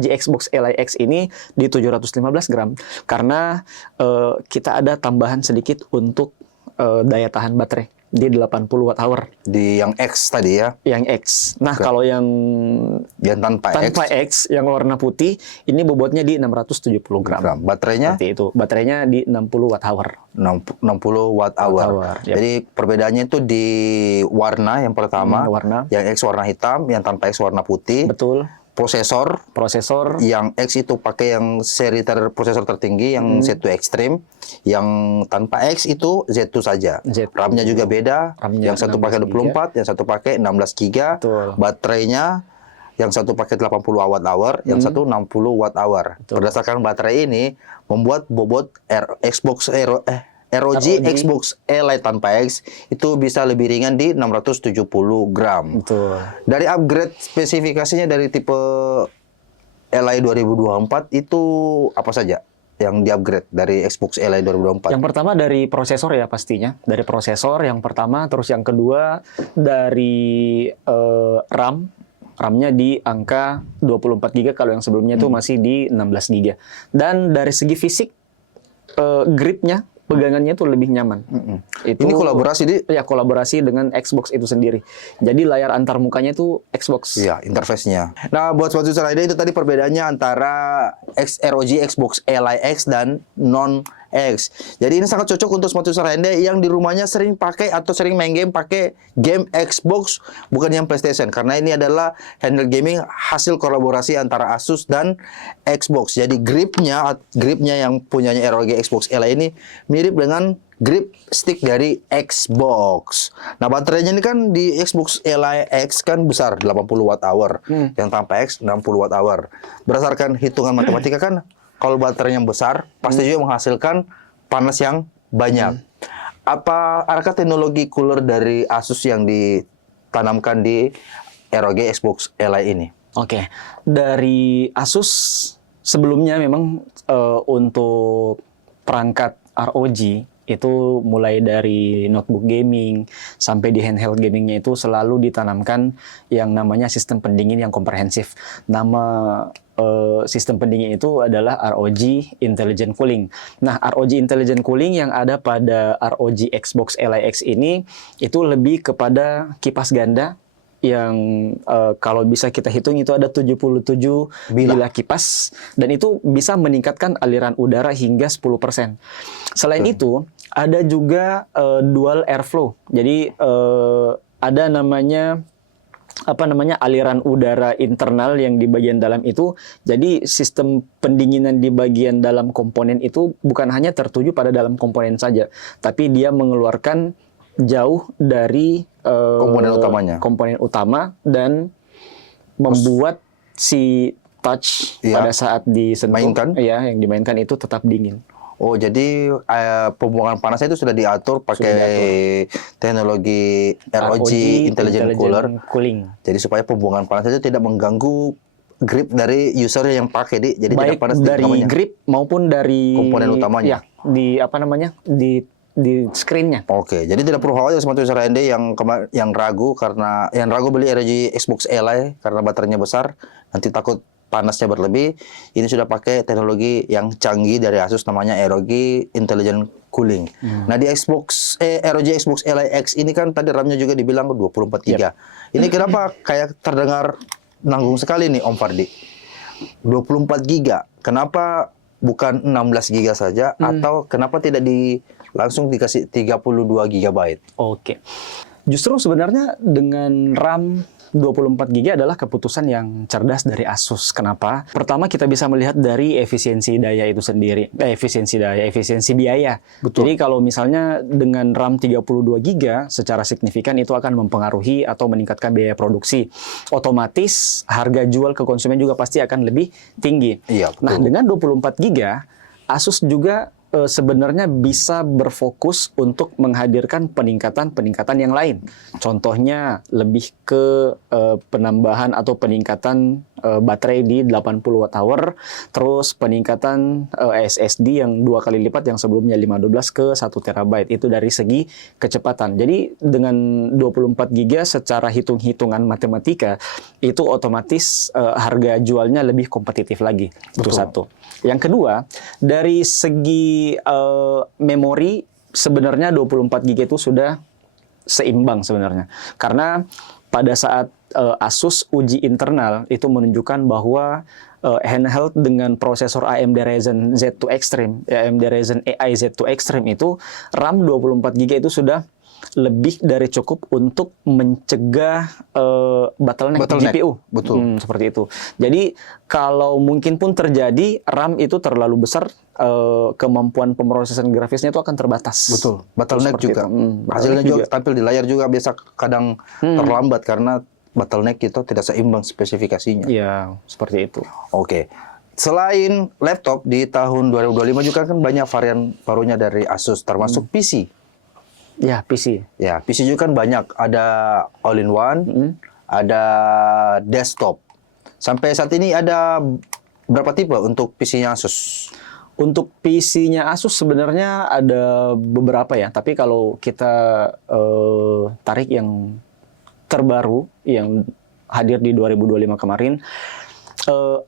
Xbox Ally X ini di 715 gram. Karena kita ada tambahan sedikit untuk daya tahan baterai di 80 Wh. Di yang X tadi ya? Yang X. Nah, kalau yang tanpa X, yang warna putih, ini bobotnya di 670 gram. Baterainya? Seperti itu. Baterainya di 60 Wh. 60 Wh. Jadi perbedaannya itu di warna yang pertama. Yang X warna hitam, yang tanpa X warna putih. Betul. Prosesor yang X itu pakai yang seri prosesor tertinggi yang Z2 Extreme, yang tanpa X itu Z2 saja. RAM-nya juga beda, yang satu pakai 24, yang satu pakai 16 GB. Baterainya yang satu pakai 80 Wh, yang satu 60 Wh. Berdasarkan baterai ini membuat bobot ROG Xbox Ally tanpa X itu bisa lebih ringan di 670 gram. Betul. Dari upgrade spesifikasinya dari tipe Ally 2024 itu apa saja yang di-upgrade dari Xbox Ally 2024? Yang pertama dari prosesor ya pastinya. Dari prosesor yang pertama, terus yang kedua dari RAM. RAM-nya di angka 24 GB, kalau yang sebelumnya itu masih di 16 GB. Dan dari segi fisik, gripnya, pegangannya tuh lebih nyaman. Itu, ini kolaborasi kolaborasi dengan Xbox itu sendiri. Jadi layar antar mukanya itu Xbox. Iya, interface-nya. Nah, buat Smart User ID itu tadi perbedaannya antara ROG Xbox Ally X dan non X. Jadi ini sangat cocok untuk Smart User ID yang di rumahnya sering pakai atau sering main game pakai game Xbox, bukan yang PlayStation, karena ini adalah handheld gaming hasil kolaborasi antara Asus dan Xbox. Jadi gripnya yang punyanya ROG Xbox Ally ini mirip dengan grip stick dari Xbox. Nah, baterainya ini kan di Xbox Ally X kan besar 80 Wh. Yang tanpa X 60 Wh. Berdasarkan hitungan matematika kan kalau baterainya besar pasti juga menghasilkan panas yang banyak. Adakah teknologi cooler dari Asus yang ditanamkan di ROG Xbox Ally ini? Oke. Dari Asus sebelumnya memang untuk perangkat ROG itu mulai dari notebook gaming sampai di handheld gamingnya itu selalu ditanamkan yang namanya sistem pendingin yang komprehensif. Nama sistem pendingin itu adalah ROG Intelligent Cooling. Nah, ROG Intelligent Cooling yang ada pada ROG Xbox Ally X ini itu lebih kepada kipas ganda yang kalau bisa kita hitung itu ada 77 bilah kipas, dan itu bisa meningkatkan aliran udara hingga 10%. Selain itu, ada juga dual airflow. Jadi ada namanya aliran udara internal yang di bagian dalam itu. Jadi sistem pendinginan di bagian dalam komponen itu bukan hanya tertuju pada dalam komponen saja, tapi dia mengeluarkan jauh dari komponen utama dan membuat si touch pada saat disentuh yang dimainkan itu tetap dingin. Oh, jadi pembuangan panasnya itu sudah diatur pakai teknologi ROG Intelligent Cooling. Jadi supaya pembuangan panas itu tidak mengganggu grip dari user yang pakai, jadi baik tidak panas dari grip maupun dari komponen utamanya. Ya, di screen-nya. Oke, jadi tidak perlu khawatir sama user HND yang ragu beli ROG Xbox Ally karena baterainya besar, nanti takut panasnya berlebih. Ini sudah pakai teknologi yang canggih dari Asus, namanya ROG Intelligent Cooling. Nah, di ROG Xbox Ally X ini kan tadi RAM-nya juga dibilang 24 GB. Ini kenapa kayak terdengar nanggung sekali nih Om Fardi? 24 GB. Kenapa bukan 16 GB saja atau kenapa tidak langsung dikasih 32 GB? Oke. Justru sebenarnya dengan RAM 24 GB adalah keputusan yang cerdas dari Asus. Kenapa? Pertama, kita bisa melihat dari efisiensi daya itu sendiri. Efisiensi biaya. Betul. Jadi kalau misalnya dengan RAM 32 GB secara signifikan itu akan mempengaruhi atau meningkatkan biaya produksi. Otomatis harga jual ke konsumen juga pasti akan lebih tinggi. Iya, betul. Nah, dengan 24 GB, Asus juga sebenarnya bisa berfokus untuk menghadirkan peningkatan yang lain. Contohnya lebih ke penambahan atau peningkatan baterai di 80 Wh, terus peningkatan SSD yang 2 kali lipat yang sebelumnya 512 ke 1 TB. Itu dari segi kecepatan. Jadi dengan 24 GB secara hitung-hitungan matematika itu otomatis harga jualnya lebih kompetitif lagi. Itu satu. Yang kedua, dari segi memori sebenarnya 24 GB itu sudah seimbang sebenarnya. Karena pada saat Asus uji internal itu menunjukkan bahwa handheld dengan prosesor AMD Ryzen Z2 Extreme, AMD Ryzen AI Z2 Extreme itu RAM 24 GB itu sudah lebih dari cukup untuk mencegah bottleneck GPU. Betul. Seperti itu. Jadi kalau mungkin pun terjadi RAM itu terlalu besar, kemampuan pemrosesan grafisnya itu akan terbatas. Betul. Bottleneck juga. Hasilnya juga tampil di layar juga biasa kadang terlambat karena bottleneck itu tidak seimbang spesifikasinya. Iya, seperti itu. Oke. Selain laptop di tahun 2025 juga kan banyak varian barunya dari Asus termasuk PC. Ya, PC. Ya, PC juga kan banyak. Ada all-in-one, ada desktop. Sampai saat ini ada berapa tipe untuk PC-nya Asus? Untuk PC-nya Asus sebenarnya ada beberapa ya. Tapi kalau kita tarik yang terbaru, yang hadir di 2025 kemarin,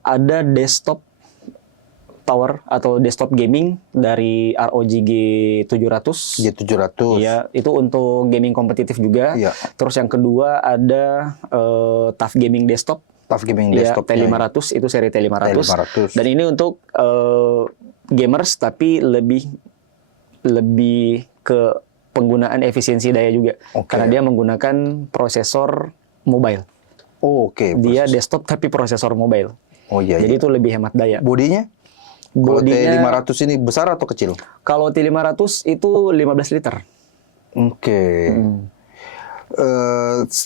ada desktop power atau desktop gaming dari ROG G700. G700. Ya, itu untuk gaming kompetitif juga. Ya. Terus yang kedua ada TUF Gaming Desktop. TUF Gaming Desktop. T500 itu seri T500. T500. Dan ini untuk gamers tapi lebih ke penggunaan efisiensi daya juga. Karena dia menggunakan prosesor mobile. Oh, oke. Dia desktop tapi prosesor mobile. Oh iya. Jadi itu lebih hemat daya. Bodinya? Kalau T500 ini besar atau kecil? Kalau T500 itu 15 liter. Oke.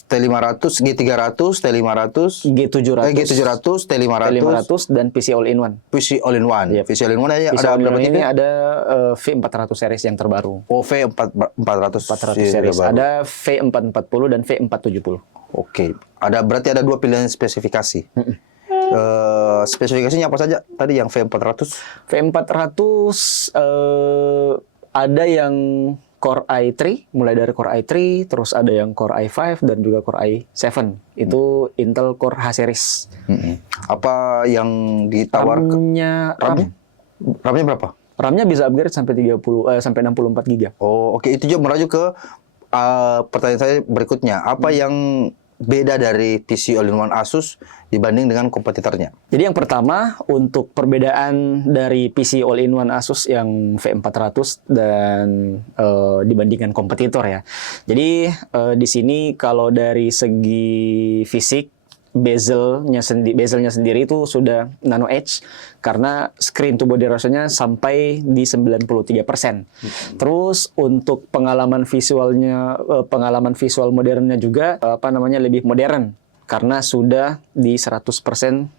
T500, G300, T500, G700, T500, dan PC All-in-One. PC All-in-One. Yep. PC All-in-One ada berapa tipe? Ini ada V400 series yang terbaru. Oh, V400 series. Ada V440 dan V470. Oke. Berarti ada dua pilihan spesifikasi. Spesifikasinya apa saja tadi yang V400? V400 ada yang Core i3, mulai dari Core i3, terus ada yang Core i5 dan juga Core i7. Itu Intel Core H series. Apa yang ditawar? RAM-nya berapa? RAM-nya bisa upgrade sampai 64 GB. Oh, oke. Itu juga merajuk ke pertanyaan saya berikutnya. Apa yang beda dari PC All-in-One Asus dibanding dengan kompetitornya? Jadi yang pertama untuk perbedaan dari PC All-in-One Asus yang V400 dan dibandingkan kompetitor ya. Jadi di sini kalau dari segi fisik bezelnya sendiri itu sudah nano edge karena screen to body ratio-nya sampai di 93%. Terus untuk pengalaman visual modernnya juga lebih modern karena sudah di 100%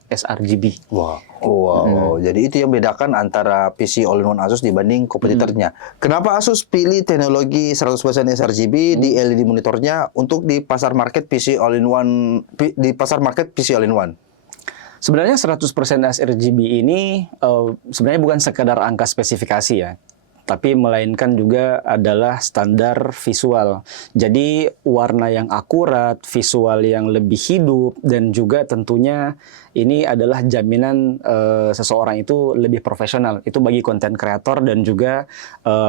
sRGB. Wow. Jadi itu yang bedakan antara PC All-in-One Asus dibanding kompetitornya. Kenapa Asus pilih teknologi 100% sRGB di LED monitornya untuk di pasar market PC All-in-One Sebenarnya 100% sRGB ini sebenarnya bukan sekadar angka spesifikasi ya, tapi melainkan juga adalah standar visual. Jadi warna yang akurat, visual yang lebih hidup, dan juga tentunya ini adalah jaminan seseorang itu lebih profesional. Itu bagi konten kreator dan juga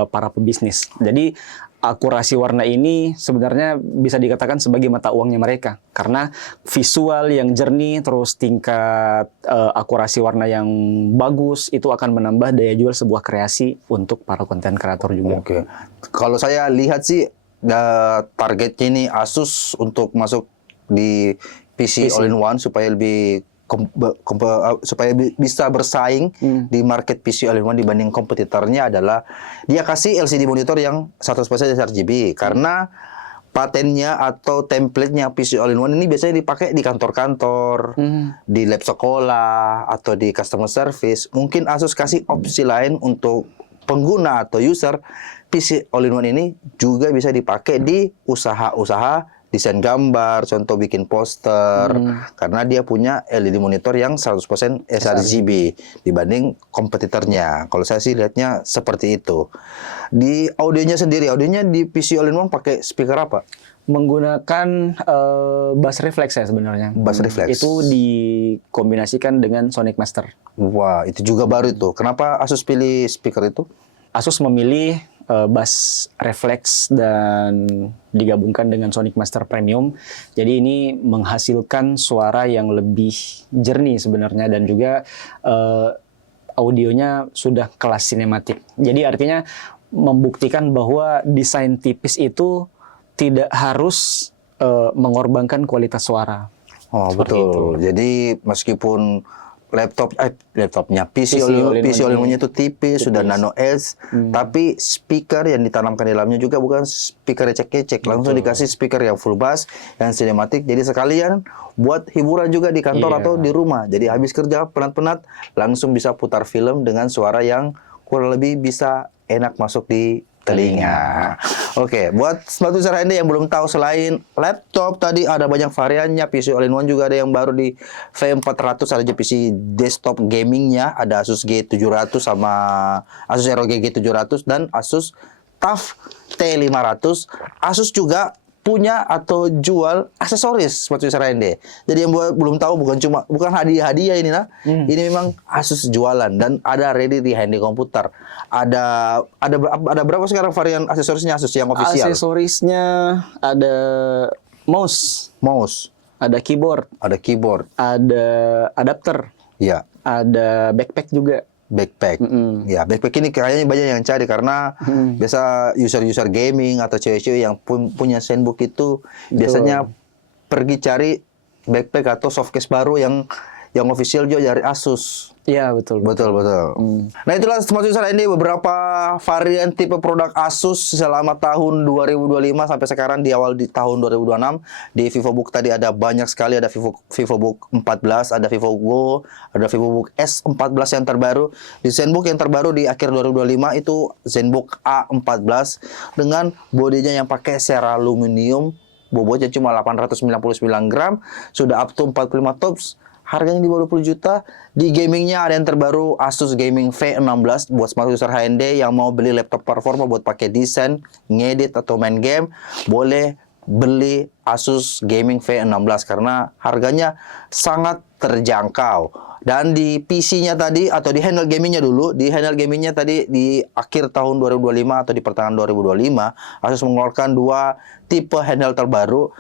para pebisnis. Jadi akurasi warna ini sebenarnya bisa dikatakan sebagai mata uangnya mereka. Karena visual yang jernih, terus tingkat akurasi warna yang bagus, itu akan menambah daya jual sebuah kreasi untuk para konten kreator juga. Oke. Kalau saya lihat sih, targetnya ini Asus untuk masuk di PC All-in-One supaya lebih bisa bersaing di market PC All-in-One dibanding kompetitornya adalah dia kasih LCD monitor yang 100% sRGB karena patennya atau template-nya PC All-in-One ini biasanya dipakai di kantor-kantor, di lab sekolah atau di customer service. Mungkin Asus kasih opsi lain untuk pengguna atau user PC All-in-One ini juga bisa dipakai di usaha-usaha desain gambar, contoh bikin poster, karena dia punya LED monitor yang 100% sRGB dibanding kompetitornya. Kalau saya sih lihatnya seperti itu. Di audionya sendiri, audionya di PC All-in-One pakai speaker apa? Menggunakan bass reflex ya sebenarnya. Bass reflex. Itu dikombinasikan dengan Sonic Master. Wah, itu juga baru itu. Kenapa Asus pilih speaker itu? Asus memilih bass reflex dan digabungkan dengan Sonic Master Premium. Jadi ini menghasilkan suara yang lebih jernih sebenarnya dan juga audionya sudah kelas sinematik. Jadi artinya membuktikan bahwa desain tipis itu tidak harus mengorbankan kualitas suara. Oh, betul. Jadi meskipun laptopnya PC All-in-One itu tipis, sudah nano edge, tapi speaker yang ditanamkan di dalamnya juga bukan speaker ecek-ecek, langsung dikasih speaker yang full bass, yang sinematik. Jadi sekalian buat hiburan juga di kantor atau di rumah. Jadi habis kerja penat-penat langsung bisa putar film dengan suara yang kurang lebih bisa enak masuk di telinga. Oke, buat sobat user HND yang belum tahu, selain laptop tadi ada banyak variannya, PC All-in-One juga ada yang baru di V400, ada juga PC desktop gamingnya, ada Asus G700 sama Asus ROG G700 dan Asus TUF T500. Asus juga punya atau jual aksesoris seperti user HND. Jadi yang belum tahu bukan hadiah-hadiah ini nah. Ini memang Asus jualan dan ada ready di HND komputer. Ada berapa sekarang varian aksesorisnya Asus yang official? Aksesorisnya ada mouse, ada keyboard, ada adapter, ya, ada backpack juga. Ya, backpack ini kayaknya banyak yang cari karena biasa user gaming atau cewek-cewek yang punya Zenbook itu biasanya pergi cari backpack atau softcase baru yang official juga dari Asus. Iya, betul. Nah, itulah semua user ini beberapa varian tipe produk Asus selama tahun 2025 sampai sekarang di awal di tahun 2026. Di VivoBook tadi ada banyak sekali, ada VivoBook 14, ada VivoGo, ada VivoBook S14 yang terbaru. Di Zenbook yang terbaru di akhir 2025 itu Zenbook A14 dengan bodinya yang pakai seraluminium, bobotnya cuma 899 gram, sudah up to 45 tops. Harganya di bawah 20 juta. Di gamingnya ada yang terbaru Asus Gaming V16 buat smart user HND yang mau beli laptop performa buat pakai desain, ngedit atau main game, boleh beli Asus Gaming V16 karena harganya sangat terjangkau. Dan di PC-nya tadi atau di handle gamingnya dulu, di handle gamingnya tadi di akhir tahun 2025 atau di pertengahan 2025, Asus mengeluarkan dua tipe handle terbaru.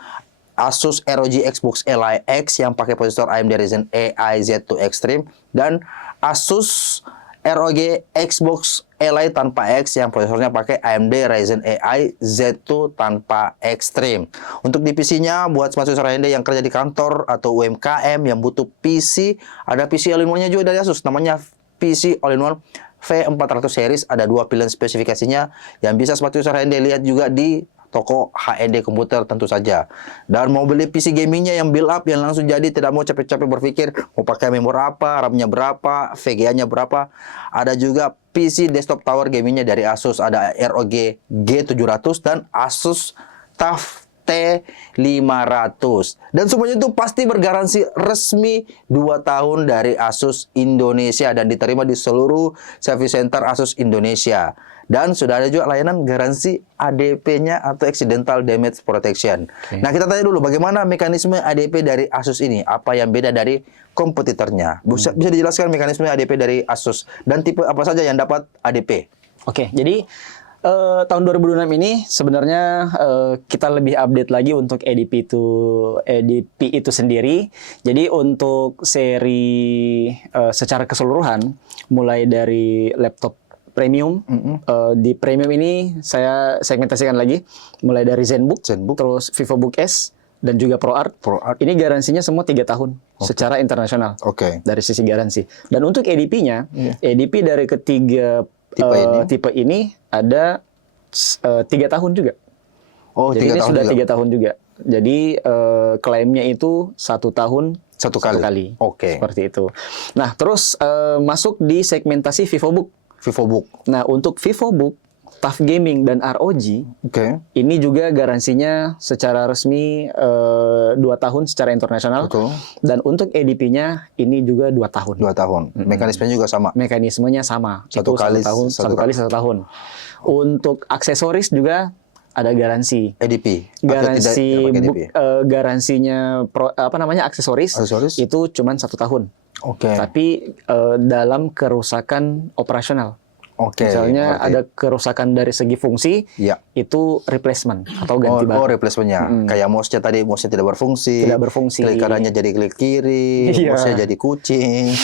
Asus ROG Xbox Ally X yang pakai prosesor AMD Ryzen AI Z2 Extreme, dan Asus ROG Xbox Ally tanpa X yang prosesornya pakai AMD Ryzen AI Z2 tanpa Extreme. Untuk di PC-nya, buat smart user AMD yang kerja di kantor atau UMKM yang butuh PC, ada PC all-in-one-nya juga dari Asus, namanya PC all-in-one V400 series. Ada 2 pilihan spesifikasinya yang bisa smart user AMD lihat juga di toko HND komputer tentu saja. Dan mau beli PC gamingnya yang build up, yang langsung jadi, tidak mau capek-capek berpikir mau pakai memori apa, RAM-nya berapa, VGA-nya berapa. Ada juga PC desktop tower gamingnya dari Asus, ada ROG G700 dan Asus TUF T500. Dan semuanya itu pasti bergaransi resmi 2 tahun dari Asus Indonesia dan diterima di seluruh service center Asus Indonesia. Dan sudah ada juga layanan garansi ADP-nya atau Accidental Damage Protection. Nah, kita tanya dulu bagaimana mekanisme ADP dari Asus ini? Apa yang beda dari kompetitornya? Bisa dijelaskan mekanisme ADP dari Asus dan tipe apa saja yang dapat ADP? Oke, jadi tahun 2026 ini sebenarnya kita lebih update lagi untuk ADP itu sendiri. Jadi untuk seri secara keseluruhan, mulai dari laptop premium, di premium ini saya segmentasikan lagi, mulai dari ZenBook, terus VivoBook S, dan juga ProArt. Ini garansinya semua 3 tahun secara internasional dari sisi garansi. Dan untuk ADP-nya, ADP dari ketiga tipe ini ada 3 tahun juga. Oh, jadi 3 ini tahun sudah juga. 3 tahun juga. Jadi klaimnya itu 1 tahun Satu kali. Seperti itu. Nah, terus masuk di segmentasi VivoBook. Nah, untuk VivoBook, TUF Gaming dan ROG, ini juga garansinya secara resmi 2 tahun secara internasional. Dan untuk ADP-nya ini juga 2 tahun. 2 tahun. Mekanismenya juga sama. Mekanismenya sama. Satu kali 1 tahun. Untuk aksesoris juga ada garansi. ADP. Garansinya aksesoris itu cuma 1 tahun. Tapi dalam kerusakan operasional. Misalnya ada kerusakan dari segi fungsi, itu replacement atau ganti baru. Replacementnya. Kayak mouse-nya tadi, mouse-nya tidak berfungsi. Klik kanannya jadi klik kiri, mouse-nya jadi kucing.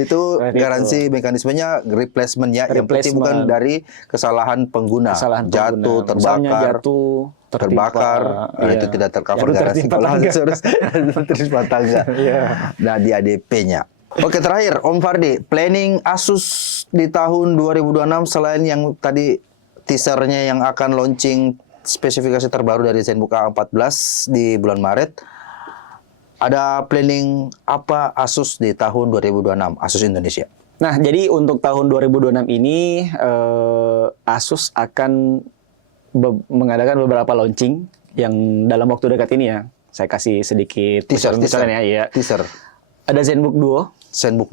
Itu garansi mekanismenya replacement ya. Yang penting bukan dari kesalahan pengguna. Jatuh, terbakar, itu tidak tercover garansi. Kalau harus tertimpa tangga. Nah, di ADP-nya. Oke, terakhir Om Fardi, planning Asus di tahun 2026 selain yang tadi teasernya yang akan launching spesifikasi terbaru dari ZenBook A14 di bulan Maret, ada planning apa Asus di tahun 2026, Asus Indonesia? Nah, jadi untuk tahun 2026 ini Asus akan mengadakan beberapa launching yang dalam waktu dekat ini ya. Saya kasih sedikit teaser ya. Teaser. Ada ZenBook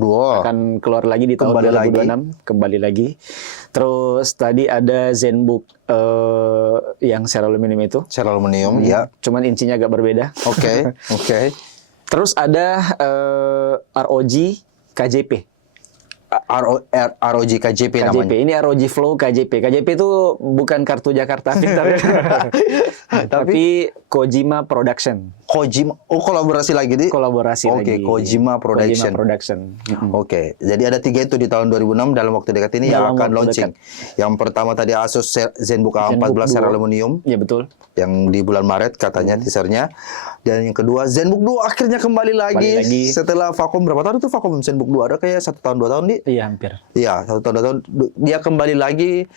Duo akan keluar lagi di tahun 2026, kembali lagi. Terus tadi ada ZenBook yang share aluminium itu. Share aluminium, ya. Cuman incinya agak berbeda. Oke. Terus ada ROG KJP. ROG KJP namanya. Ini ROG Flow KJP. KJP itu bukan kartu Jakarta Pintar, tapi Kojima Production. Kolaborasi lagi di? Kolaborasi lagi. Kojima Production. Jadi ada 3 itu di tahun 2006 dalam waktu dekat ini yang akan launching. Yang pertama tadi Asus ZenBook A14 share aluminium. Ya, betul. Yang di bulan Maret katanya teasernya. Dan yang kedua ZenBook Duo akhirnya kembali lagi. Setelah vakum berapa tahun itu vakum ZenBook Duo? Ada kayak 1 tahun 2 tahun di? Iya, hampir. Iya, 1 tahun 2 tahun dia kembali lagi.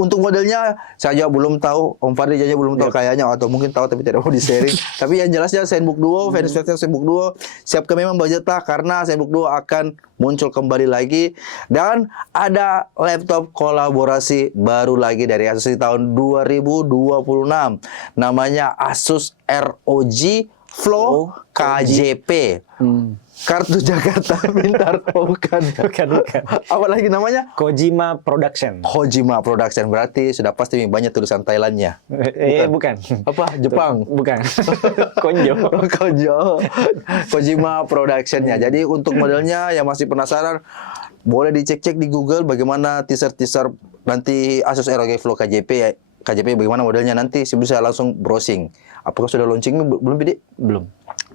Untuk modelnya saya belum tahu, Om Fardi aja belum tahu kayaknya, atau mungkin tahu tapi tidak mau di-sharing. Tapi yang jelasnya ZenBook Duo, versi ZenBook Duo siapkan memang budgetlah karena ZenBook Duo akan muncul kembali lagi. Dan ada laptop kolaborasi baru lagi dari Asus di tahun 2026. Namanya Asus ROG Flow KJP. Kartu Jakarta Pintar. Bukan. Apa lagi namanya? Kojima Production. Berarti sudah pasti banyak tulisan Thailandnya. Bukan. Apa? Jepang? Bukan. Konjo. Kojima Production-nya. Jadi untuk modelnya yang masih penasaran, boleh dicek-cek di Google bagaimana teaser-teaser nanti Asus ROG Flow KJP KJP bagaimana modelnya nanti bisa langsung browsing. Apakah sudah launching belum, Bidi? Belum.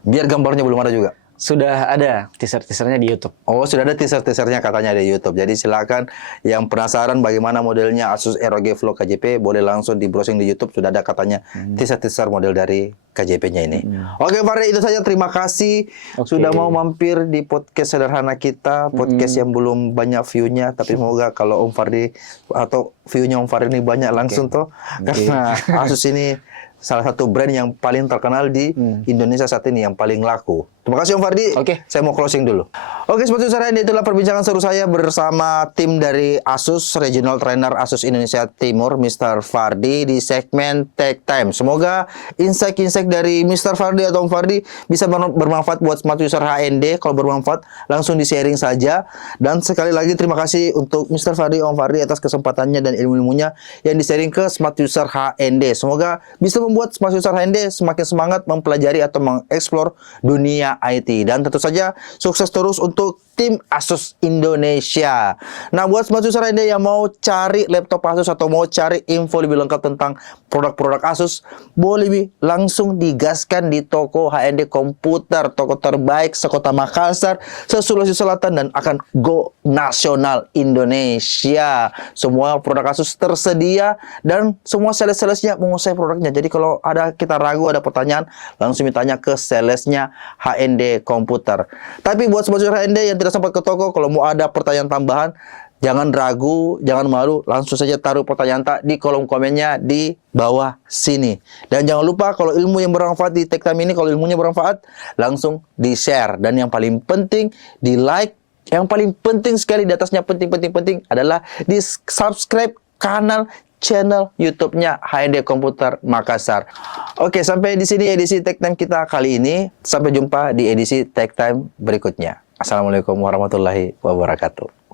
Biar gambarnya belum ada juga. Sudah ada teaser-teasernya di YouTube. Oh, sudah ada teaser-teasernya katanya di YouTube. Jadi silakan yang penasaran bagaimana modelnya Asus ROG Flow KJP boleh langsung di browsing di YouTube, sudah ada katanya teaser-teaser model dari KJP-nya ini. Oke, Fardi, itu saja. Terima kasih sudah mau mampir di podcast sederhana kita, podcast yang belum banyak view-nya, tapi semoga kalau Om Fardi atau view-nya Om Fardi ini banyak langsung toh. Karena Asus ini salah satu brand yang paling terkenal di Indonesia saat ini, yang paling laku. Terima kasih Om Fardi. Saya mau closing dulu. Oke, Sobat User HND, itulah perbincangan seru saya bersama tim dari Asus, Regional Trainer Asus Indonesia Timur, Mr. Fardi di segmen Tech Time. Semoga insight-insight dari Mr. Fardi atau Om Fardi bisa bermanfaat buat Smart User HND. Kalau bermanfaat, langsung di-sharing saja. Dan sekali lagi terima kasih untuk Mr. Fardi, Om Fardi atas kesempatannya dan ilmu-ilmunya yang di-sharing ke Smart User HND. Semoga bisa membuat Smart User HND semakin semangat mempelajari atau mengeksplor dunia IT. Dan tentu saja sukses terus untuk tim Asus Indonesia. Nah, buat Smart User HND yang mau cari laptop Asus atau mau cari info lebih lengkap tentang produk-produk Asus, boleh langsung digaskan di toko HND Komputer, toko terbaik sekota Makassar, se-Sulawesi Selatan, dan akan go nasional Indonesia. Semua produk Asus tersedia dan semua sales-salesnya menguasai produknya. Jadi kalau ada kita ragu, ada pertanyaan, langsung ditanya ke salesnya HND Komputer. Tapi buat Smart User HND yang tidak sempat ke toko, kalau mau ada pertanyaan tambahan, jangan ragu, jangan malu, langsung saja taruh pertanyaan di kolom komennya di bawah sini. Dan jangan lupa kalau ilmu yang bermanfaat di Tech Time ini, kalau ilmunya bermanfaat, langsung di-share. Dan yang paling penting, di-like. Yang paling penting sekali, di atasnya penting adalah di-subscribe channel YouTube-nya HND Komputer Makassar. Oke, sampai di sini edisi Tech Time kita kali ini. Sampai jumpa di edisi Tech Time berikutnya. Assalamualaikum warahmatullahi wabarakatuh.